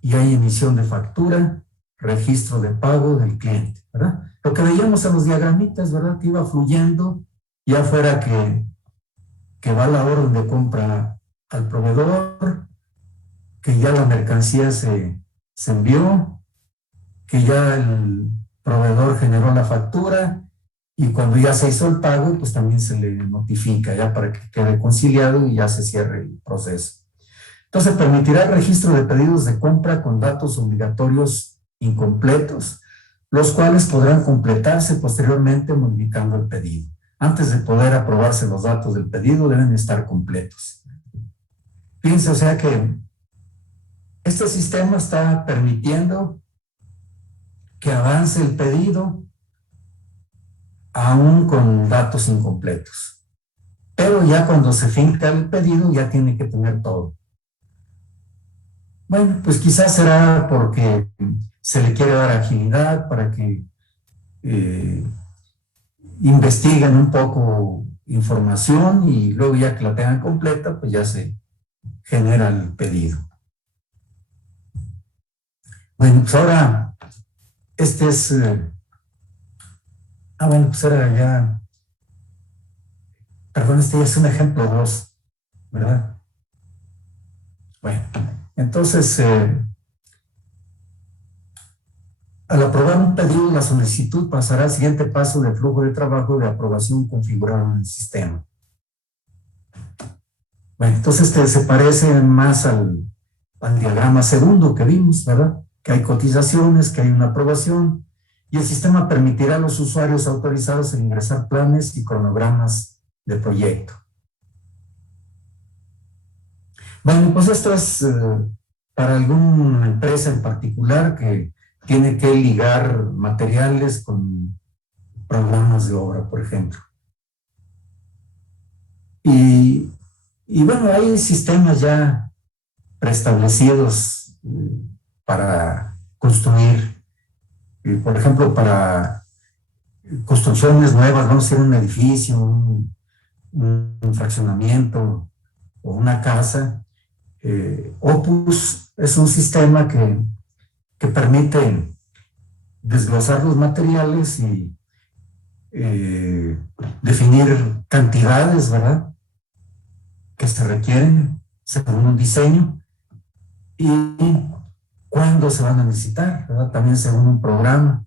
y hay emisión de factura, registro de pago del cliente, ¿verdad? Lo que veíamos en los diagramitas, ¿verdad? Que iba fluyendo, ya fuera que va la orden de compra al proveedor, que ya la mercancía se envió, que ya el proveedor generó la factura y cuando ya se hizo el pago, pues también se le notifica ya para que quede conciliado y ya se cierre el proceso. Entonces, permitirá el registro de pedidos de compra con datos obligatorios incompletos, los cuales podrán completarse posteriormente modificando el pedido. Antes de poder aprobarse los datos del pedido, deben estar completos. Fíjense, o sea que este sistema está permitiendo que avance el pedido aún con datos incompletos. Pero ya cuando se finca el pedido, ya tiene que tener todo. Bueno, pues quizás será porque se le quiere dar agilidad para que investiguen un poco información y luego ya que la tengan completa, pues ya se genera el pedido. Bueno, pues ahora, este es... bueno, pues era ya... Perdón, este ya es un ejemplo 2, ¿verdad? Bueno, entonces, al aprobar un pedido, la solicitud pasará al siguiente paso del flujo de trabajo de aprobación configurado en el sistema. Bueno, entonces se parece más al diagrama segundo que vimos, ¿verdad? Que hay cotizaciones, que hay una aprobación, y el sistema permitirá a los usuarios autorizados el ingresar planes y cronogramas de proyecto. Bueno, pues esto es para alguna empresa en particular que tiene que ligar materiales con programas de obra, por ejemplo. Y bueno, hay sistemas ya preestablecidos para construir, por ejemplo, para construcciones nuevas, vamos a hacer un edificio, un fraccionamiento o una casa. Opus es un sistema que permite desglosar los materiales y definir cantidades, ¿verdad?, que se requieren según un diseño y cuándo se van a necesitar, ¿verdad?, también según un programa,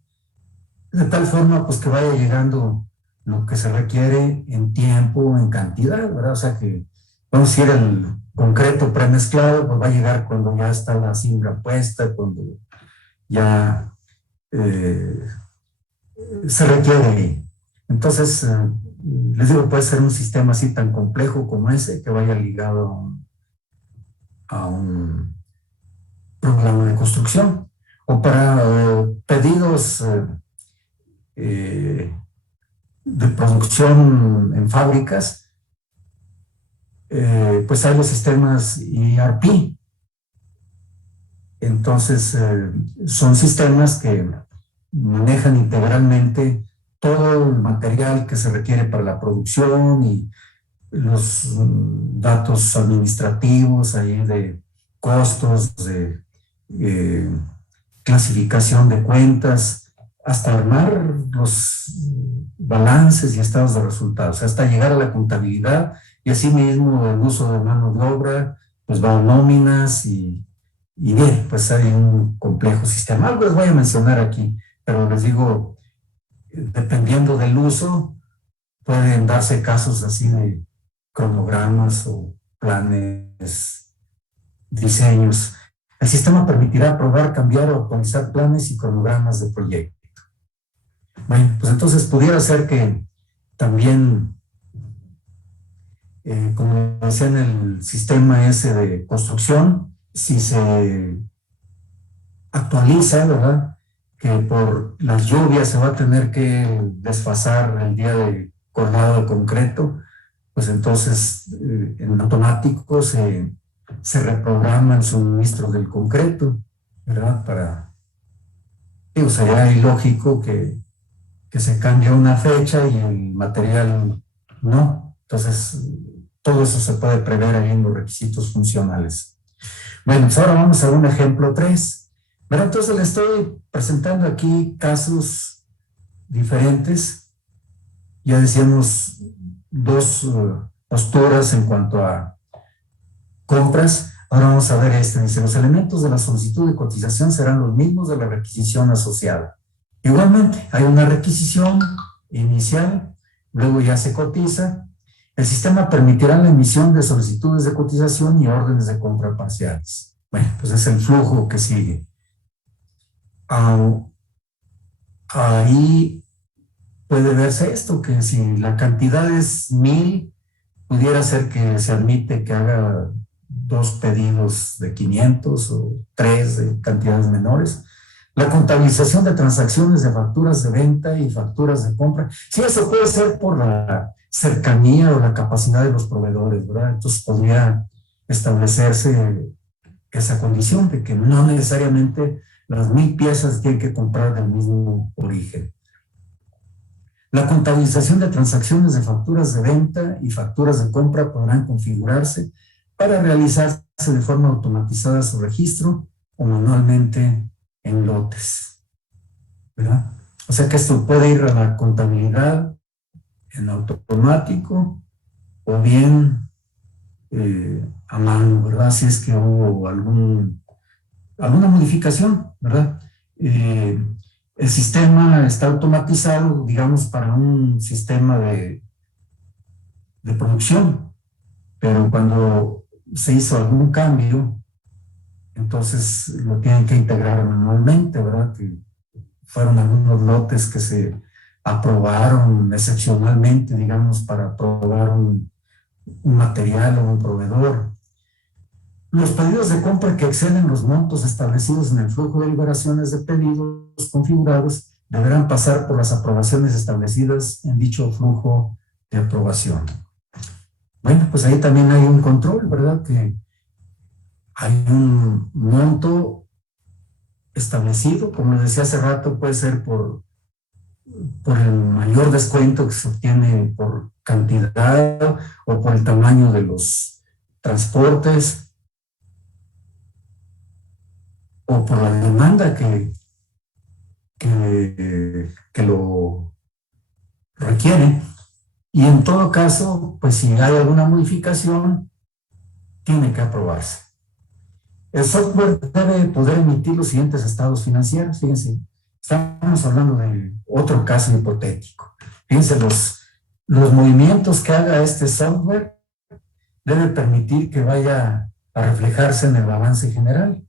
de tal forma pues que vaya llegando lo que se requiere en tiempo, en cantidad, ¿verdad? O sea que vamos a ir el concreto premezclado, pues va a llegar cuando ya está la cimbra puesta, cuando ya se requiere. Entonces, les digo, puede ser un sistema así tan complejo como ese que vaya ligado a un programa de construcción. O para pedidos de producción en fábricas, pues hay los sistemas ERP. Entonces, son sistemas que manejan integralmente todo el material que se requiere para la producción y los datos administrativos ahí de costos, de clasificación de cuentas, hasta armar los balances y estados de resultados, hasta llegar a la contabilidad y asimismo el uso de mano de obra, pues van nóminas y bien, pues hay un complejo sistema. Algo les voy a mencionar aquí, pero les digo, dependiendo del uso, pueden darse casos así de cronogramas o planes, diseños. El sistema permitirá aprobar, cambiar o actualizar planes y cronogramas de proyecto. Bueno, pues entonces pudiera ser que también, como decía en el sistema ese de construcción, si se actualiza, ¿verdad?, que por las lluvias se va a tener que desfasar el día de cortado de concreto, pues entonces en automático se reprograma el suministro del concreto, ¿verdad? Para, sería ilógico que que se cambia una fecha y el material no. Entonces, todo eso se puede prever ahí en los requisitos funcionales. Bueno, pues ahora vamos a un ejemplo 3. Pero entonces le estoy presentando aquí casos diferentes. Ya decíamos dos posturas en cuanto a compras. Ahora vamos a ver este. Dice, los elementos de la solicitud de cotización serán los mismos de la requisición asociada. Igualmente, hay una requisición inicial, luego ya se cotiza. El sistema permitirá la emisión de solicitudes de cotización y órdenes de compra parciales. Bueno, pues es el flujo que sigue. Ahí puede verse esto, que si la cantidad es 1000, pudiera ser que se admite que haga 2 pedidos de 500 o 3 de cantidades menores. La contabilización de transacciones de facturas de venta y facturas de compra. Sí, eso puede ser por la cercanía o la capacidad de los proveedores, ¿verdad? Entonces podría establecerse esa condición de que no necesariamente las 1000 piezas tienen que comprar del mismo origen. La contabilización de transacciones de facturas de venta y facturas de compra podrán configurarse para realizarse de forma automatizada su registro o manualmente en lotes, ¿verdad? O sea que esto puede ir a la contabilidad en automático o bien a mano, ¿verdad? Si es que hubo alguna modificación, ¿verdad? El sistema está automatizado, digamos, para un sistema de producción, pero cuando se hizo algún cambio, entonces lo tienen que integrar manualmente, ¿verdad? Que fueron algunos lotes que se aprobaron excepcionalmente, digamos, para aprobar un material o un proveedor. Los pedidos de compra que exceden los montos establecidos en el flujo de liberaciones de pedidos configurados deberán pasar por las aprobaciones establecidas en dicho flujo de aprobación. Bueno, pues ahí también hay un control, ¿verdad? Que hay un monto establecido, como les decía hace rato, puede ser por el mayor descuento que se obtiene por cantidad o por el tamaño de los transportes o por la demanda que lo requiere. Y en todo caso, pues si hay alguna modificación, tiene que aprobarse. El software debe poder emitir los siguientes estados financieros. Fíjense, estamos hablando de otro caso hipotético. Fíjense, los movimientos que haga este software debe permitir que vaya a reflejarse en el balance general.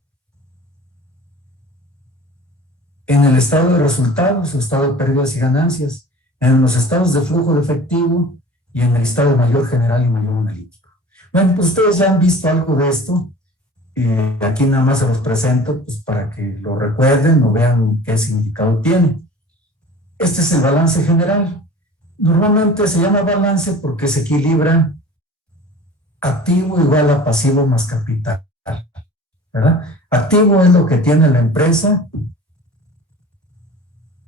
En el estado de resultados, el estado de pérdidas y ganancias, en los estados de flujo de efectivo y en el estado de mayor general y mayor analítico. Bueno, pues ustedes ya han visto algo de esto. Aquí nada más se los presento pues, para que lo recuerden o vean qué significado tiene. Este es el balance general. Normalmente se llama balance porque se equilibra activo igual a pasivo más capital, ¿verdad? Activo es lo que tiene la empresa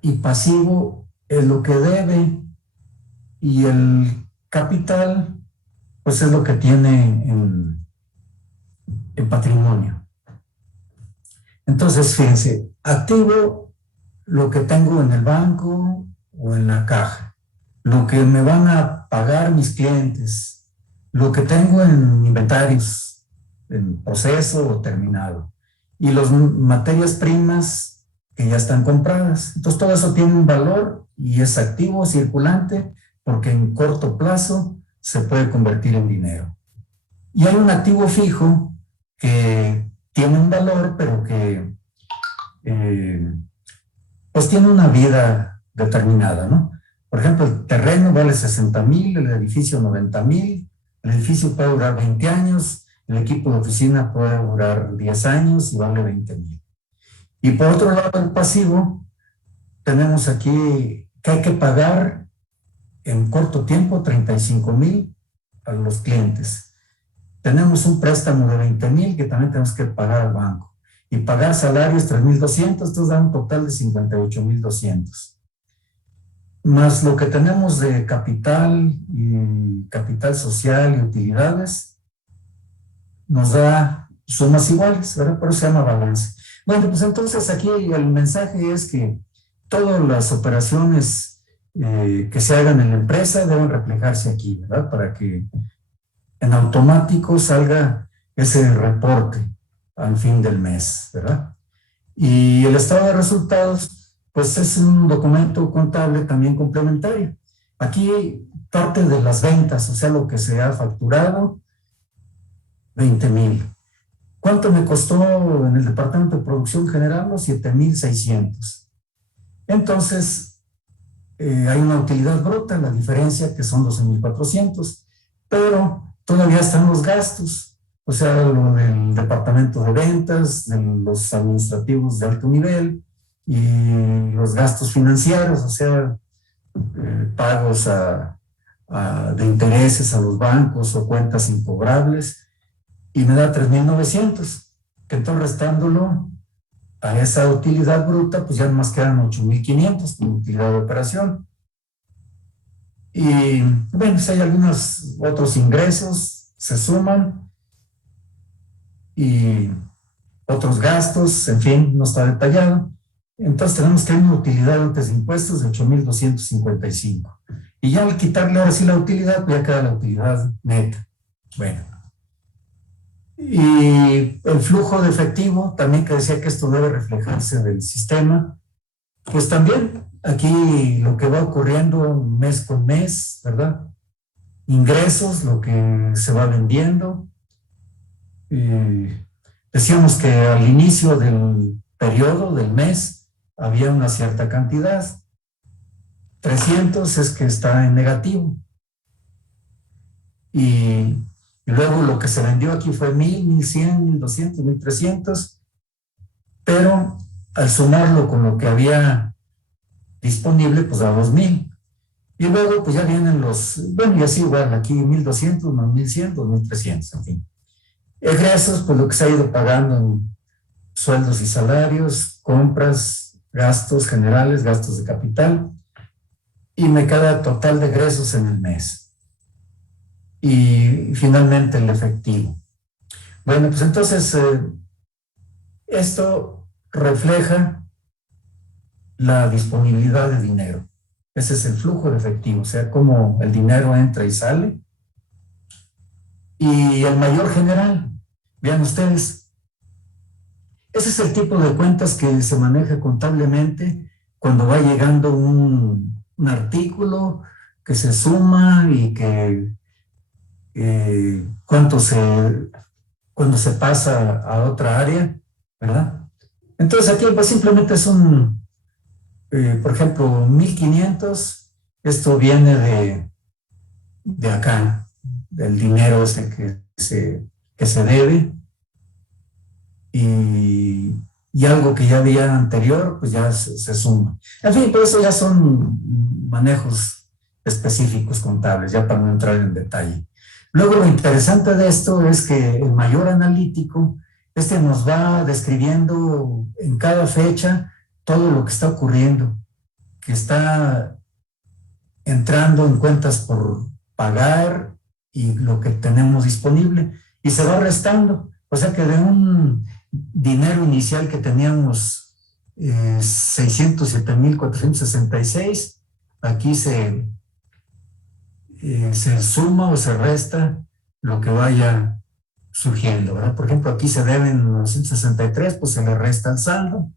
y pasivo es lo que debe y el capital pues es lo que tiene en patrimonio. Entonces, fíjense, activo, lo que tengo en el banco o en la caja, lo que me van a pagar mis clientes, lo que tengo en inventarios, en proceso o terminado, y las materias primas que ya están compradas. Entonces, todo eso tiene un valor y es activo, circulante, porque en corto plazo se puede convertir en dinero. Y hay un activo fijo que tiene un valor, pero que pues tiene una vida determinada, ¿no? Por ejemplo, el terreno vale 60,000, el edificio 90,000, el edificio puede durar 20 años, el equipo de oficina puede durar 10 años y vale 20,000. Y por otro lado, el pasivo, tenemos aquí que hay que pagar en corto tiempo 35,000 a los clientes. Tenemos un préstamo de 20,000 que también tenemos que pagar al banco. Y pagar salarios 3,200, entonces da un total de 58,200. más lo que tenemos de capital y capital social y utilidades, nos da sumas iguales, ¿verdad? Por eso se llama balance. Bueno, pues entonces aquí el mensaje es que todas las operaciones que se hagan en la empresa deben reflejarse aquí, ¿verdad? Para que en automático salga ese reporte al fin del mes, ¿verdad? Y el estado de resultados, pues es un documento contable también complementario. Aquí parte de las ventas, o sea, lo que se ha facturado, 20,000. ¿Cuánto me costó en el departamento de producción general? 7,600. Entonces, hay una utilidad bruta, la diferencia que son 12,400, pero todavía están los gastos, o sea, lo del departamento de ventas, de los administrativos de alto nivel y los gastos financieros, o sea, pagos de intereses a los bancos o cuentas incobrables, y me da 3,900, que entonces restándolo a esa utilidad bruta, pues ya nomás quedan 8,500 como utilidad de operación. Y bueno, si hay algunos otros ingresos, se suman, y otros gastos, en fin, no está detallado. Entonces tenemos que hay una utilidad antes de impuestos de 8,255. Y ya al quitarle ahora sí la utilidad, pues ya queda la utilidad neta. Bueno. Y el flujo de efectivo, también que decía que esto debe reflejarse del sistema, pues también aquí lo que va ocurriendo mes con mes, ¿verdad? Ingresos, lo que se va vendiendo. Decíamos que al inicio del periodo, del mes, había una cierta cantidad. 300 es que está en negativo. Y luego lo que se vendió aquí fue 1,000, 1,100, 1,200, 1,300, pero al sumarlo con lo que había disponible, pues da 2,000. Y luego pues ya vienen bueno, y así igual, aquí 1,200, más 1,100, 2,300, en fin. Egresos, pues lo que se ha ido pagando en sueldos y salarios, compras, gastos generales, gastos de capital, y me queda total de egresos en el mes. Y finalmente el efectivo. Bueno, pues entonces esto refleja la disponibilidad de dinero. Ese es el flujo de efectivo, o sea, cómo el dinero entra y sale. Y el mayor general, vean ustedes, ese es el tipo de cuentas que se maneja contablemente cuando va llegando un artículo que se suma y que cuando se pasa a otra área, ¿verdad? Entonces aquí pues simplemente es por ejemplo, 1,500, esto viene de acá, del dinero ese que se debe, y algo que ya había anterior, pues ya se suma. En fin, por eso ya son manejos específicos contables, ya para no entrar en detalle. Luego lo interesante de esto es que el mayor analítico, nos va describiendo en cada fecha todo lo que está ocurriendo, que está entrando en cuentas por pagar y lo que tenemos disponible, y se va restando. O sea que de un dinero inicial que teníamos 607,466, aquí se suma o se resta lo que vaya surgiendo, ¿verdad? Por ejemplo, aquí se deben 963, pues se le resta el saldo,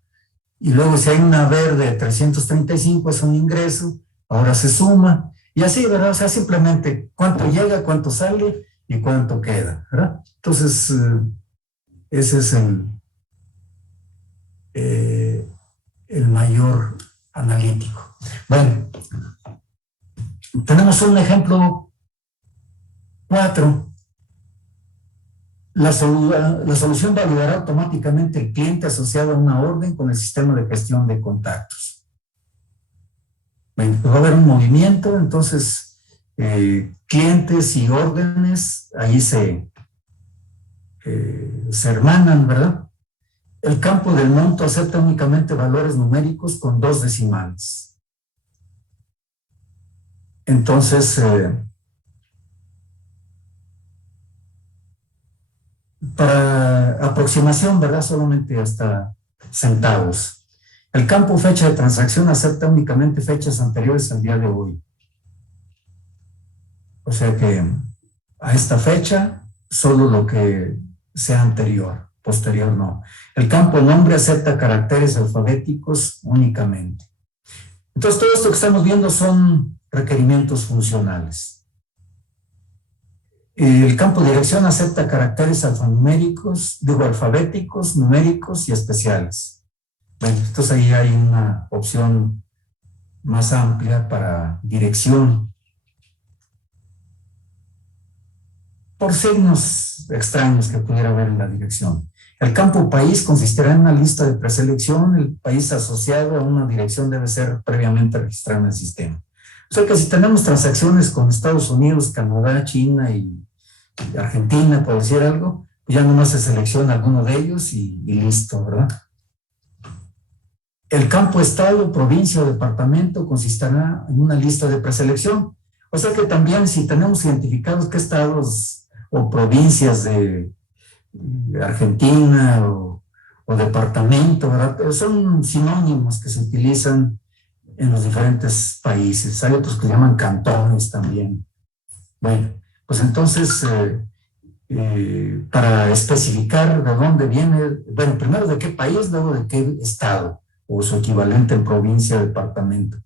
y luego si hay una verde de 335 es un ingreso, ahora se suma, y así, ¿verdad? O sea, simplemente cuánto llega, cuánto sale y cuánto queda, ¿verdad? Entonces, ese es el mayor analítico. Bueno, tenemos un ejemplo 4. La solución validará automáticamente el cliente asociado a una orden con el sistema de gestión de contactos. Bueno, pues va a haber un movimiento, entonces clientes y órdenes ahí se hermanan, ¿verdad? El campo del monto acepta únicamente valores numéricos con 2 decimales. Entonces, para aproximación, ¿verdad? Solamente hasta centavos. El campo fecha de transacción acepta únicamente fechas anteriores al día de hoy. O sea que a esta fecha, solo lo que sea anterior, posterior no. El campo nombre acepta caracteres alfabéticos únicamente. Entonces, todo esto que estamos viendo son requerimientos funcionales. El campo dirección acepta caracteres alfanuméricos, alfabéticos, numéricos y especiales. Bueno, entonces ahí hay una opción más amplia para dirección. Por signos extraños que pudiera haber en la dirección. El campo país consistirá en una lista de preselección. El país asociado a una dirección debe ser previamente registrado en el sistema. O sea que si tenemos transacciones con Estados Unidos, Canadá, China y Argentina, por decir algo, pues ya nomás se selecciona alguno de ellos y listo, ¿verdad? El campo estado, provincia o departamento consistirá en una lista de preselección. O sea que también si tenemos identificados qué estados o provincias de Argentina o departamento, ¿verdad? Son sinónimos que se utilizan en los diferentes países. Hay otros que llaman cantones también. Bueno, pues entonces, para especificar de dónde viene, bueno, primero de qué país, luego de qué estado, o su equivalente en provincia o departamento.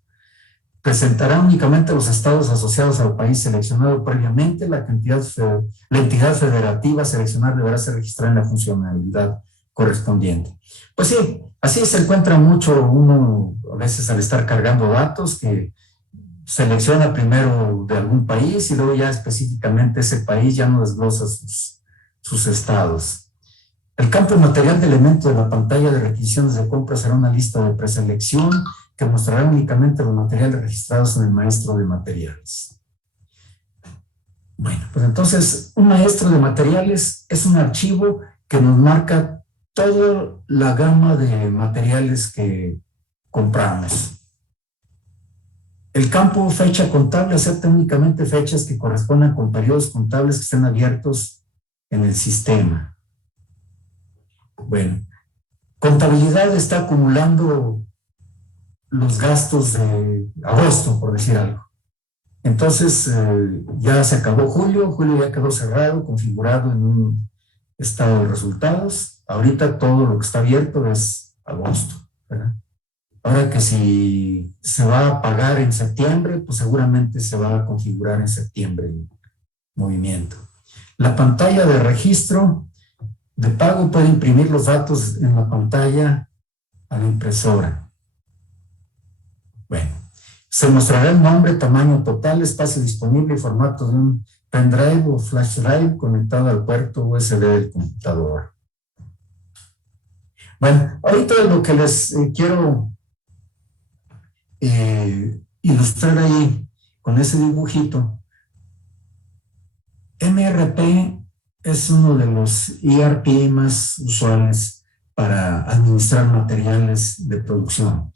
Presentará únicamente los estados asociados al país seleccionado previamente. La entidad federativa seleccionada deberá ser registrada en la funcionalidad correspondiente. Pues sí, así se encuentra mucho uno a veces al estar cargando datos que selecciona primero de algún país y luego ya específicamente ese país ya no desglosa sus estados. El campo material de elementos de la pantalla de requisiciones de compra será una lista de preselección que mostrará únicamente los materiales registrados en el maestro de materiales. Bueno, pues entonces un maestro de materiales es un archivo que nos marca toda la gama de materiales que compramos. El campo fecha contable acepta únicamente fechas que correspondan con periodos contables que estén abiertos en el sistema. Bueno, contabilidad está acumulando los gastos de agosto, por decir algo. Entonces, ya se acabó julio ya quedó cerrado, configurado en un estado de resultados. Ahorita todo lo que está abierto es agosto, ¿verdad? Ahora que si se va a pagar en septiembre, pues seguramente se va a configurar en septiembre el movimiento. La pantalla de registro de pago puede imprimir los datos en la pantalla a la impresora. Bueno, se mostrará el nombre, tamaño total, espacio disponible y formato de un pendrive o flash drive conectado al puerto USB del computador. Bueno, ahorita lo que les quiero ilustrar ahí con ese dibujito. MRP es uno de los ERP más usuales para administrar materiales de producción.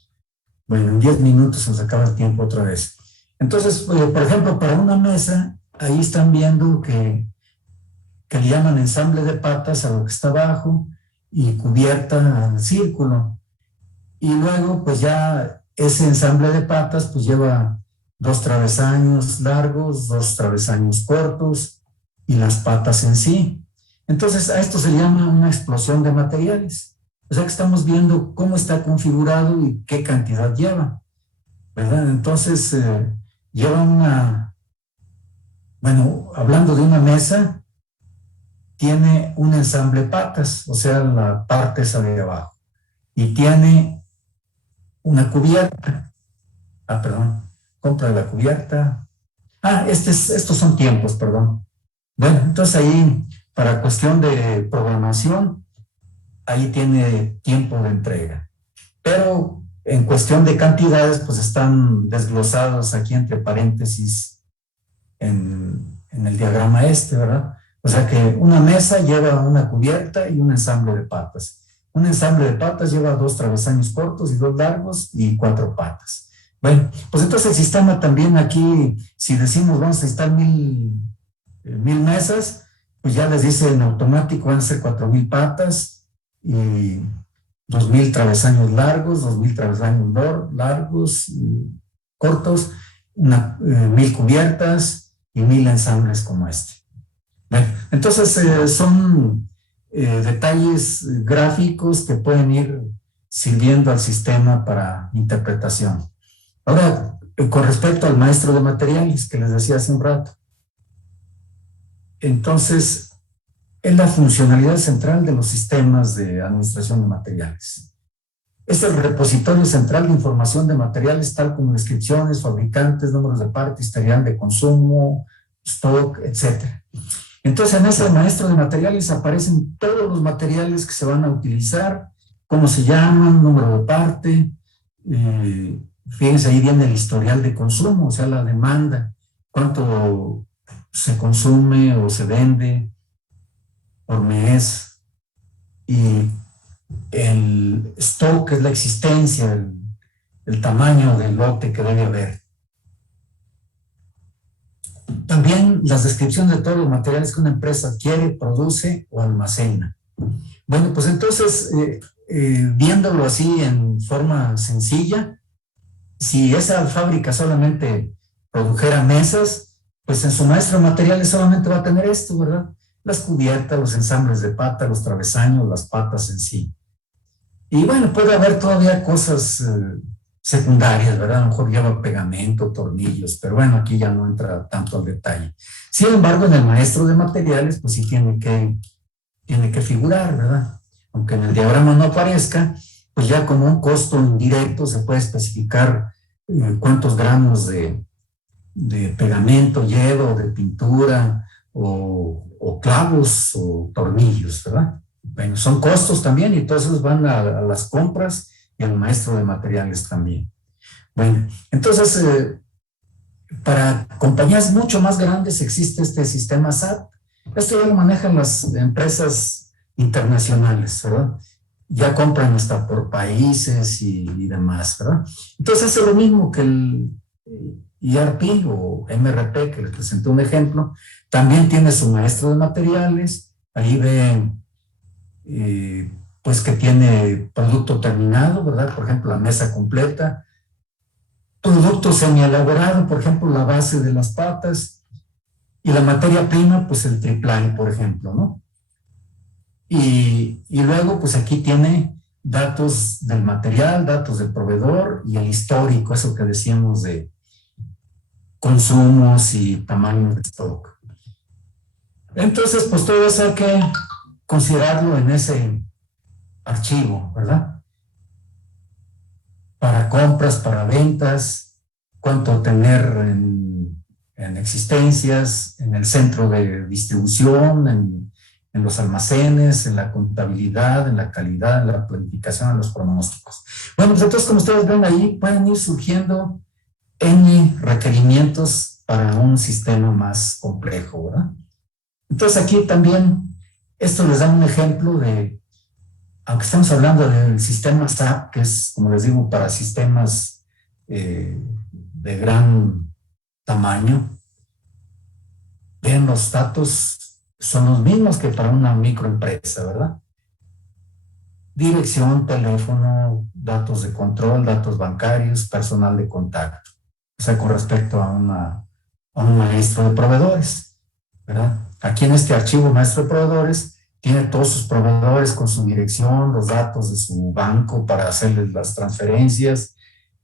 Bueno, en 10 minutos se nos acaba el tiempo otra vez. Entonces, por ejemplo, para una mesa, ahí están viendo que le llaman ensamble de patas a lo que está abajo y cubierta al círculo. Y luego, pues ya ese ensamble de patas, pues lleva 2 travesaños largos, 2 travesaños cortos y las patas en sí. Entonces, a esto se llama una explosión de materiales. O sea que estamos viendo cómo está configurado y qué cantidad lleva, ¿verdad? Entonces, lleva bueno, hablando de una mesa, tiene un ensamble patas, o sea, la parte esa de abajo, y tiene una cubierta. Perdón, compra la cubierta. Estos son tiempos, perdón. Bueno, entonces ahí, para cuestión de programación, ahí tiene tiempo de entrega. Pero en cuestión de cantidades, pues están desglosados aquí entre paréntesis en el diagrama ¿verdad? O sea que una mesa lleva una cubierta y un ensamble de patas. Un ensamble de patas lleva 2 travesaños cortos y 2 largos y 4 patas. Bueno, pues entonces el sistema también aquí, si decimos vamos a necesitar 1000 mesas, pues ya les dice en automático van a ser 4000 patas y 2000 travesaños largos, 2000 travesaños largos, cortos, 1000 cubiertas y 1000 ensambles como este. Bueno, entonces son detalles gráficos que pueden ir sirviendo al sistema para interpretación. Ahora, con respecto al maestro de materiales que les decía hace un rato, entonces es la funcionalidad central de los sistemas de administración de materiales. Es el repositorio central de información de materiales, tal como descripciones, fabricantes, números de parte, historial de consumo, stock, etc. Entonces, en ese maestro de materiales aparecen todos los materiales que se van a utilizar, cómo se llaman, número de parte. Fíjense, ahí viene el historial de consumo, o sea, la demanda, cuánto se consume o se vende por mes, y el stock es la existencia, el tamaño del lote que debe haber. También las descripciones de todos los materiales que una empresa adquiere, produce o almacena. Bueno, pues entonces, viéndolo así en forma sencilla, si esa fábrica solamente produjera mesas, pues en su maestro de materiales solamente va a tener esto, ¿verdad? Las cubiertas, los ensambles de pata, los travesaños, las patas en sí. Y bueno, puede haber todavía cosas secundarias, ¿verdad? A lo mejor lleva pegamento, tornillos, pero bueno, aquí ya no entra tanto al detalle. Sin embargo, en el maestro de materiales, pues sí tiene que figurar, ¿verdad? Aunque en el diagrama no aparezca, pues ya como un costo indirecto se puede especificar cuántos gramos de pegamento lleva, o de pintura, o clavos, o tornillos, ¿verdad? Bueno, son costos también, y todos esos van a las compras y al maestro de materiales también. Bueno, entonces, para compañías mucho más grandes existe este sistema SAP. Esto ya lo manejan las empresas internacionales, ¿verdad? Ya compran hasta por países y demás, ¿verdad? Entonces hace lo mismo que el ERP o MRP, que les presenté un ejemplo, también tiene su maestro de materiales. Ahí ven pues que tiene producto terminado, ¿verdad? Por ejemplo, la mesa completa, producto semi-elaborado, por ejemplo, la base de las patas, y la materia prima, pues el triplay, por ejemplo, ¿no? Y luego, pues aquí tiene datos del material, datos del proveedor y el histórico, eso que decíamos de consumos y tamaño de stock. Entonces, pues todo eso hay que considerarlo en ese archivo, ¿verdad? Para compras, para ventas, cuánto tener en existencias, en el centro de distribución, en los almacenes, en la contabilidad, en la calidad, en la planificación, en los pronósticos. Bueno, pues entonces, como ustedes ven ahí, pueden ir surgiendo N requerimientos para un sistema más complejo, ¿verdad? Entonces aquí también, esto les da un ejemplo de, aunque estamos hablando del sistema SAP, que es, como les digo, para sistemas de gran tamaño, vean, los datos son los mismos que para una microempresa, ¿verdad? Dirección, teléfono, datos de control, datos bancarios, personal de contacto. O sea, con respecto a un maestro de proveedores, ¿verdad? Aquí en este archivo maestro de proveedores tiene todos sus proveedores con su dirección, los datos de su banco para hacerles las transferencias,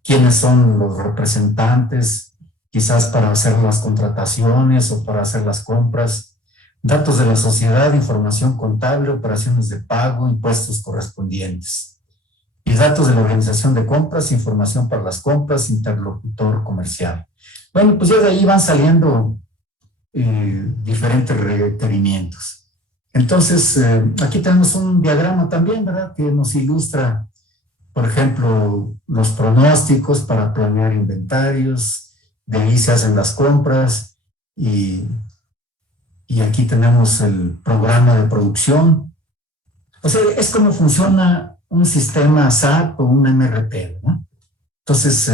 quiénes son los representantes, quizás para hacer las contrataciones o para hacer las compras, datos de la sociedad, información contable, operaciones de pago, impuestos correspondientes. Y datos de la organización de compras, información para las compras, interlocutor comercial. Bueno, pues ya de ahí van saliendo diferentes requerimientos. Entonces, aquí tenemos un diagrama también, ¿verdad? Que nos ilustra, por ejemplo, los pronósticos para planear inventarios, de ahí se hacen las compras y aquí tenemos el programa de producción. O sea, es como funciona un sistema SAP o un MRP, ¿no? Entonces,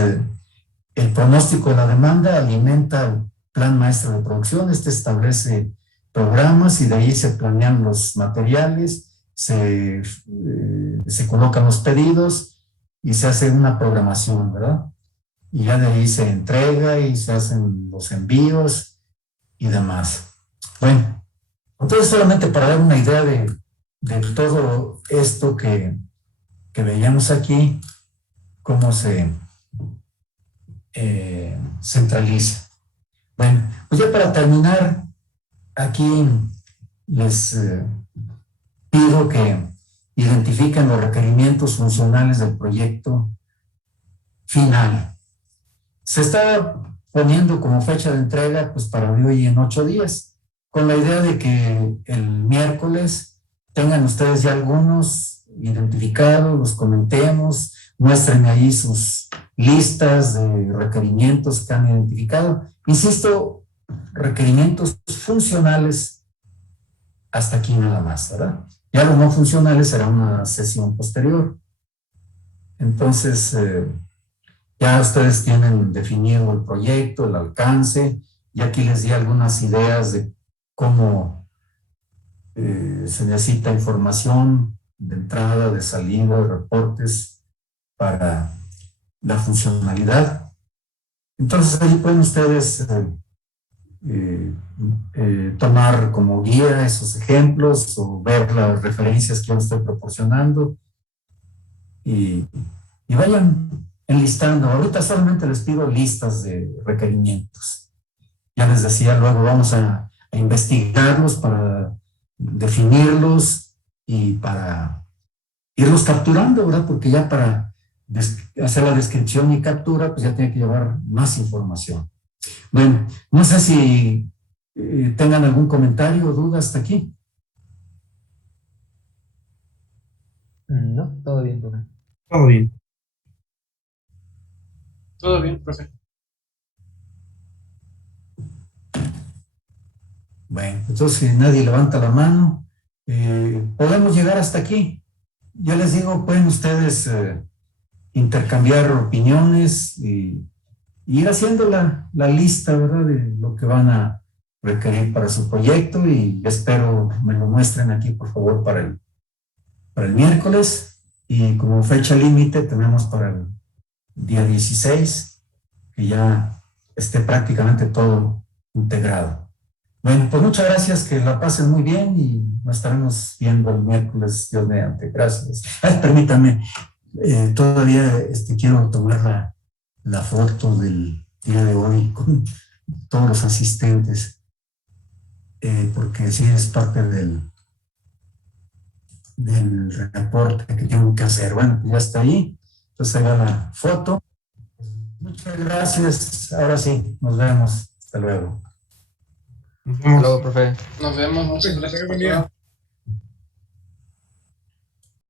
el pronóstico de la demanda alimenta el plan maestro de producción. Este establece programas y de ahí se planean los materiales, se colocan los pedidos y se hace una programación, ¿verdad? Y ya de ahí se entrega y se hacen los envíos y demás. Bueno, entonces solamente para dar una idea de todo esto que veíamos aquí, cómo se centraliza. Bueno, pues ya para terminar, aquí les pido que identifiquen los requerimientos funcionales del proyecto final. Se está poniendo como fecha de entrega pues para hoy en 8 días, con la idea de que el miércoles tengan ustedes ya algunos identificados, los comentemos, muestren ahí sus listas de requerimientos que han identificado. Insisto, requerimientos funcionales hasta aquí nada más, ¿verdad? Ya los no funcionales será una sesión posterior. Entonces, ya ustedes tienen definido el proyecto, el alcance, y aquí les di algunas ideas de cómo se necesita información de entrada, de salida, de reportes para la funcionalidad. Entonces ahí pueden ustedes tomar como guía esos ejemplos o ver las referencias que yo estoy proporcionando y vayan enlistando. Ahorita solamente les pido listas de requerimientos. Ya les decía, luego vamos a investigarlos para definirlos y para irlos capturando, ¿verdad? Porque ya para hacer la descripción y captura, pues ya tiene que llevar más información. Bueno, no sé si tengan algún comentario o duda hasta aquí. No, todo bien, profe. Todo bien. Todo bien, profe. Bueno, entonces si nadie levanta la mano, podemos llegar hasta aquí. Ya les digo, pueden ustedes intercambiar opiniones y ir haciendo la lista, ¿verdad?, de lo que van a requerir para su proyecto, y espero me lo muestren aquí, por favor, para el miércoles, y como fecha límite tenemos para el día 16, que ya esté prácticamente todo integrado. Bueno, pues muchas gracias, que la pasen muy bien y nos estaremos viendo el miércoles, Dios mediante. Gracias. Ay, permítanme, todavía quiero tomar la foto del día de hoy con todos los asistentes, porque sí es parte del reporte que tengo que hacer. Bueno, pues ya está ahí. Entonces ahí va la foto. Muchas gracias. Ahora sí, nos vemos. Hasta luego. Nos Hasta vemos. luego, profe. Nos vemos. Muchas gracias por todo.